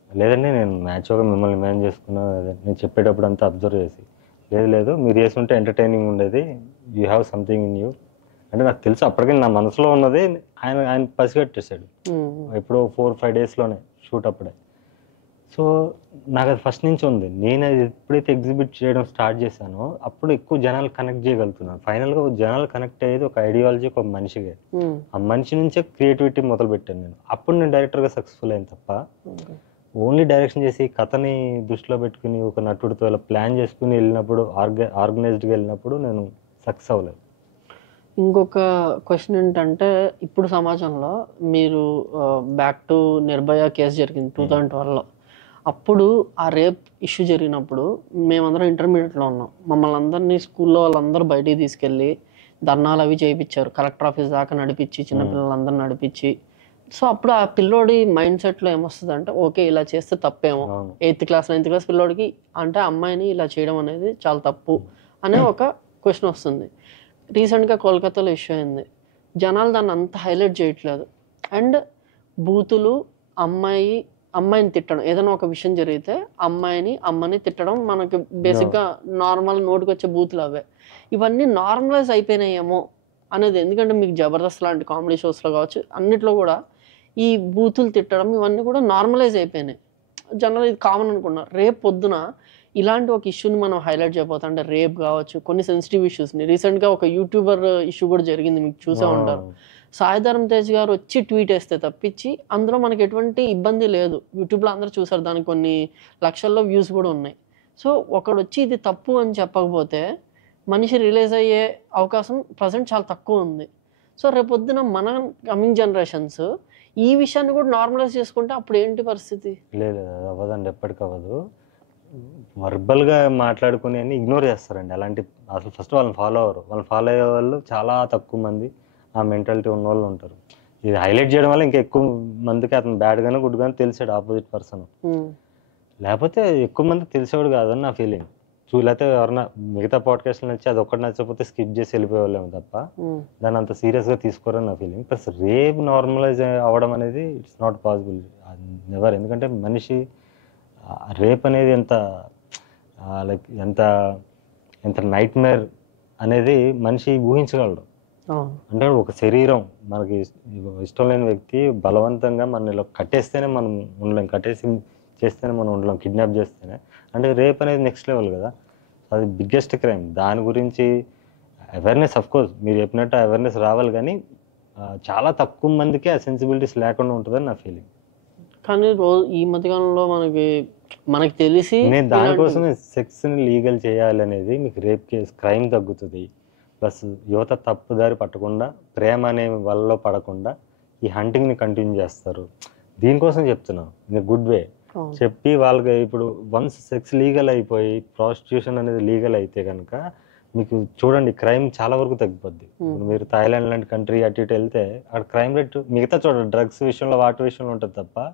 లేదండి నేను మ్యాచ్గా మిమ్మల్ని ఇమాజిన్ చేసుకున్నాను, నేను చెప్పేటప్పుడు అంతా అబ్జర్వ్ చేసి, లేదు మీరు చేస్తుంటే ఎంటర్టైనింగ్ ఉండేది, you have something in you అంటే నాకు తెలుసు. అప్పటికే నా మనసులో ఉన్నది ఆయన పసిగట్టేశాడు ఎప్పుడో 4-5 డేస్లోనే షూట్ అప్పుడే. సో నాకు అది ఫస్ట్ నుంచి ఉంది. నేను అది ఎప్పుడైతే ఎగ్జిబిట్ చేయడం స్టార్ట్ చేశానో అప్పుడు ఎక్కువ జనాలు కనెక్ట్ చేయగలుగుతున్నాను. ఫైనల్గా జనాలు కనెక్ట్ అయ్యేది ఒక ఐడియాలజీ, ఒక మనిషిగా. ఆ మనిషి నుంచే క్రియేటివిటీ మొదలు పెట్టాను నేను. అప్పుడు నేను డైరెక్టర్గా సక్సెస్ఫుల్ అయింది తప్ప ఓన్లీ డైరెక్షన్ చేసి కథని దృష్టిలో పెట్టుకుని ఒక నటుడితో ఇలా ప్లాన్ చేసుకుని వెళ్ళినప్పుడు, ఆర్గనైజ్డ్గా వెళ్ళినప్పుడు నేను సక్సెస్ అవ్వలేదు. ఇంకొక క్వశ్చన్ ఏంటంటే ఇప్పుడు సమాజంలో మీరు బ్యాక్ టు నిర్భయ కేసు జరిగింది 2012లో. అప్పుడు ఆ రేప్ ఇష్యూ జరిగినప్పుడు మేమందరం ఇంటర్మీడియట్లో ఉన్నాం. మమ్మల్ని అందరినీ స్కూల్లో వాళ్ళందరూ బయటికి తీసుకెళ్ళి ధర్నాలు అవి చేయించారు. కలెక్టర్ ఆఫీస్ దాకా నడిపించి చిన్నపిల్లలందరూ నడిపించి. సో అప్పుడు ఆ పిల్లోడి మైండ్ సెట్లో ఏమొస్తుంది అంటే ఓకే ఇలా చేస్తే తప్పేమో, 8th క్లాస్ 9th క్లాస్ పిల్లోడికి అంటే అమ్మాయిని ఇలా చేయడం అనేది చాలా తప్పు అనే ఒక క్వశ్చన్ వస్తుంది. రీసెంట్గా కోల్కతాలో ఇష్యూ అయింది. జనాలు దాన్ని అంత హైలైట్ చేయట్లేదు. అండ్ బూతులు అమ్మాయిని తిట్టడం, ఏదైనా ఒక విషయం జరిగితే అమ్మని తిట్టడం మనకి బేసిక్గా నార్మల్ నోటికి వచ్చే బూతులు అవే. ఇవన్నీ నార్మలైజ్ అయిపోయినాయేమో అనేది. ఎందుకంటే మీకు జబర్దస్త్ లాంటి కామెడీ షోస్లో కావచ్చు అన్నిట్లో కూడా ఈ బూతులు తిట్టడం ఇవన్నీ కూడా నార్మలైజ్ అయిపోయినాయి. జనరల్ ఇది కామన్ అనుకున్నారు. రేపు పొద్దున ఇలాంటి ఒక ఇష్యూని మనం హైలైట్ చేయబోతాం. అంటే రేప్ కావచ్చు, కొన్ని సెన్సిటివ్ ఇష్యూస్ని. రీసెంట్గా ఒక యూట్యూబర్ ఇష్యూ కూడా జరిగింది, మీకు చూసే ఉంటారు. సాయిధరం తేజ్ గారు వచ్చి ట్వీట్ వేస్తే తప్పించి అందులో మనకి ఎటువంటి ఇబ్బంది లేదు. యూట్యూబ్లో అందరూ చూసారు, దానికి కొన్ని లక్షల్లో వ్యూస్ కూడా ఉన్నాయి. సో ఒకడు వచ్చి ఇది తప్పు అని చెప్పకపోతే మనిషి రిలీజ్ అయ్యే అవకాశం ప్రజెంట్ చాలా తక్కువ ఉంది. సో రేపొద్దున మన కమింగ్ జనరేషన్స్ ఈ విషయాన్ని కూడా నార్మలైజ్ చేసుకుంటే అప్పుడు ఏంటి పరిస్థితి? లేదు అవ్వదండి, ఎప్పటికీ అవ్వదు. వర్బల్గా మాట్లాడుకుని అన్ని ఇగ్నోర్ చేస్తారండి. అలాంటి అసలు ఫస్ట్ వాళ్ళని ఫాలో అయ్యే వాళ్ళు చాలా తక్కువ మంది ఆ మెంటాలిటీ ఉన్న వాళ్ళు ఉంటారు. ఇది హైలైట్ చేయడం వల్ల ఇంకా ఎక్కువ మందికి అతను బ్యాడ్ గానే గుడ్ గానే తెలిసాడు ఆపోజిట్ పర్సన్. లేకపోతే ఎక్కువ మంది తెలిసేవాడు కాదని నా ఫీలింగ్. లేకపోతే ఎవరన్నా మిగతా పాడ్కాస్ట్లు నచ్చి అది ఒక్కటి నచ్చకపోతే స్కిప్ చేసి వెళ్ళిపోయేవాళ్ళేమో తప్ప దాన్ని అంత సీరియస్గా తీసుకోరని నా ఫీలింగ్. ప్లస్ రేప్ నార్మలైజ్ అవ్వడం అనేది ఇట్స్ నాట్ పాసిబుల్ నెవర్. ఎందుకంటే మనిషి రేప్ అనేది ఎంత నైట్ మేర్ అనేది మనిషి ఊహించగలడు. అంటే ఒక శరీరం మనకి ఇష్టం లేని వ్యక్తి బలవంతంగా మన ఇలా కట్టేస్తేనే మనం ఉండలేం, కట్టేసి చేస్తేనే మనం ఉండలేం, కిడ్నాప్ చేస్తేనే. అంటే రేప్ అనేది నెక్స్ట్ లెవెల్ కదా, అది బిగ్గెస్ట్ క్రైమ్. దాని గురించి అవేర్నెస్ అఫ్కోర్స్ మీరు చెప్పినట్టు అవేర్నెస్ రావాలి, కానీ చాలా తక్కువ మందికి ఆ సెన్సిబిలిటీస్ లేకుండా ఉంటుందని నా ఫీలింగ్. కానీ ఈ మధ్యకాలంలో మనకి తెలిసి నేను దానికోసమే సెక్స్ని లీగల్ చేయాలి అనేది. మీకు రేప్ కేసు క్రైమ్ తగ్గుతుంది, ప్లస్ యువత తప్పుదారి పట్టకుండా ప్రేమ అనే వల్ల పడకుండా ఈ హంటింగ్ని కంటిన్యూ చేస్తారు. దీనికోసం చెప్తున్నాను ఇన్ గుడ్ వే చెప్పి వాళ్ళకి. ఇప్పుడు వన్స్ సెక్స్ లీగల్ అయిపోయి ప్రాస్టిట్యూషన్ అనేది లీగల్ అయితే కనుక మీకు చూడండి క్రైమ్ చాలా వరకు తగ్గిపోద్ది. మీరు థాయిలాండ్ లాంటి కంట్రీ అటు ఇటు వెళ్తే అక్కడ క్రైమ్ రేట్ మిగతా చూడండి డ్రగ్స్ విషయంలో వాటి విషయంలో ఉంటుంది తప్ప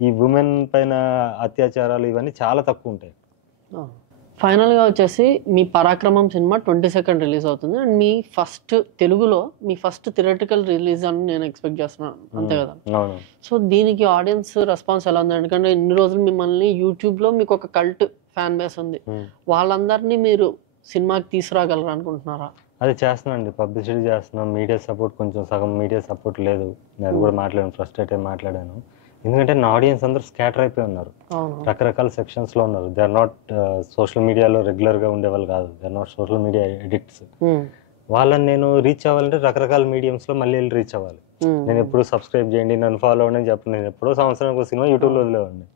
ఈ ఉమెన్ పైన అత్యాచారాలు ఇవన్నీ చాలా తక్కువ ఉంటాయి. ఫైనల్గా వచ్చేసి మీ పరాక్రమం సినిమా 22nd రిలీజ్ అవుతుంది. అండ్ మీ తెలుగులో మీ ఫస్ట్ థియేట్రికల్ రిలీజ్ అని నేను ఎక్స్పెక్ట్ చేస్తున్నాను, అంతే కదా? సో దీనికి ఆడియన్స్ రెస్పాన్స్ ఎలా ఉంది? ఎందుకంటే ఇన్ని రోజులు మిమ్మల్ని యూట్యూబ్లో మీకు ఒక కల్ట్ ఫ్యాన్ బేస్ ఉంది, వాళ్ళందరినీ మీరు సినిమాకి తీసుకురాగలరు అనుకుంటున్నారా? అది చేస్తున్నానండి, పబ్లిసిటీ చేస్తున్నాం. మీడియా సపోర్ట్ కొంచెం సగం మీడియా సపోర్ట్ లేదు. నేను కూడా మాట్లాడాను, ఫ్రస్ట్రేట్ అయి మాట్లాడాను. ఎందుకంటే నా ఆడియన్స్ అందరూ స్కాటర్ అయిపోయి ఉన్నారు, రకరకాల సెక్షన్స్లో ఉన్నారు. దే ఆర్ నాట్ సోషల్ మీడియాలో రెగ్యులర్గా ఉండేవాళ్ళు కాదు, they are not social media addicts. వాళ్ళని నేను రీచ్ అవ్వాలంటే రకరకాల మీడియంస్లో మళ్ళీ వెళ్ళి రీచ్ అవ్వాలి. నేను ఎప్పుడు సబ్స్క్రైబ్ చేయండి నన్ను ఫాలో అవ్వండి అని చెప్పను. నేను ఎప్పుడో సంవత్సరానికి ఒక సినిమా యూట్యూబ్లో వదిలేవాడిని.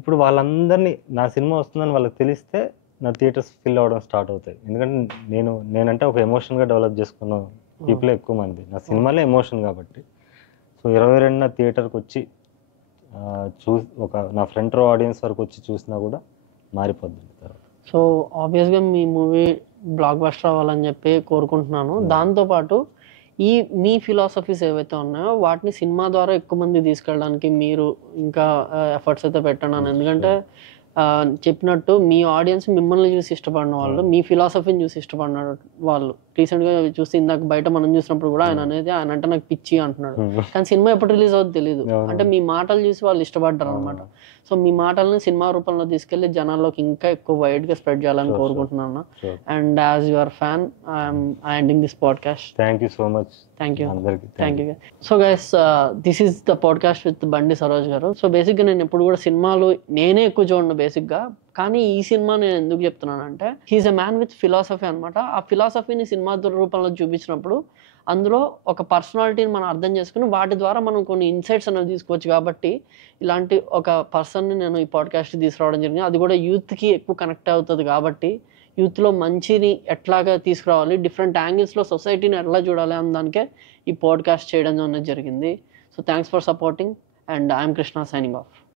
ఇప్పుడు వాళ్ళందరినీ నా సినిమా వస్తుందని వాళ్ళకి తెలిస్తే నా థియేటర్స్ ఫిల్ అవ్వడం స్టార్ట్ అవుతాయి. ఎందుకంటే నేనంటే ఒక ఎమోషన్గా డెవలప్ చేసుకున్న పీపుల్ ఎక్కువ మంది. నా సినిమాలే ఎమోషన్ కాబట్టి. సో 22న థియేటర్కి వచ్చి నా ఫ్రంట్ రో ఆడియన్స్ వరకు వచ్చి చూసినా కూడా మారిపోద్ది. సో ఆబ్వియస్గా మీ మూవీ బ్లాక్ బస్టర్ అవ్వాలని చెప్పి కోరుకుంటున్నాను. దాంతోపాటు మీ ఫిలాసఫీస్ ఏవైతే ఉన్నాయో వాటిని సినిమా ద్వారా ఎక్కువ మంది తీసుకెళ్ళడానికి మీరు ఇంకా ఎఫర్ట్స్ అయితే పెట్టండి. ఎందుకంటే చెప్పినట్టు మీ ఆడియన్స్ మిమ్మల్ని చూసి ఇష్టపడిన వాళ్ళు, మీ ఫిలాసఫీని చూసి ఇష్టపడిన వాళ్ళు. రీసెంట్గా చూస్తే ఇందాక బయట మనం చూసినప్పుడు కూడా ఆయన అంటే నాకు పిచ్చి అంటున్నాడు, కానీ సినిమా ఎప్పుడు రిలీజ్ అవుతుంది తెలియదు. అంటే మీ మాటలు చూసి వాళ్ళు ఇష్టపడ్డారు అనమాట. సో మీ మాటల్ని సినిమా రూపంలో తీసుకెళ్లి జనాల్లోకి ఇంకా ఎక్కువ వైడ్ గా స్ప్రెడ్ చేయాలని కోరుకుంటున్నాను. And as your fan I'm ending this podcast. Thank you so much. Thank you. So guys, this is the podcast with బండి సరోజ్ గారు. సో బేసిక్గా నేను ఎప్పుడు కూడా సినిమాలు నేనే ఎక్కువ చూడను బేసిక్గా, కానీ ఈ సినిమా నేను ఎందుకు చెప్తున్నానంటే he's a man with philosophy అనమాట. ఆ ఫిలాసఫీని సినిమా రూపంలో చూపించినప్పుడు అందులో ఒక పర్సనాలిటీని మనం అర్థం చేసుకుని వాటి ద్వారా మనం కొన్ని ఇన్సైట్స్ అనేవి తీసుకోవచ్చు. కాబట్టి ఇలాంటి ఒక పర్సన్ని నేను ఈ పాడ్కాస్ట్ తీసుకురావడం జరిగింది. అది కూడా యూత్కి ఎక్కువ కనెక్ట్ అవుతుంది కాబట్టి యూత్లో మంచిని ఎట్లాగా తీసుకురావాలి, డిఫరెంట్ యాంగిల్స్లో సొసైటీని ఎట్లా చూడాలి అన్న దానికే ఈ పాడ్కాస్ట్ చేయడం అనేది జరిగింది. So thanks for supporting and I'm Krishna signing off.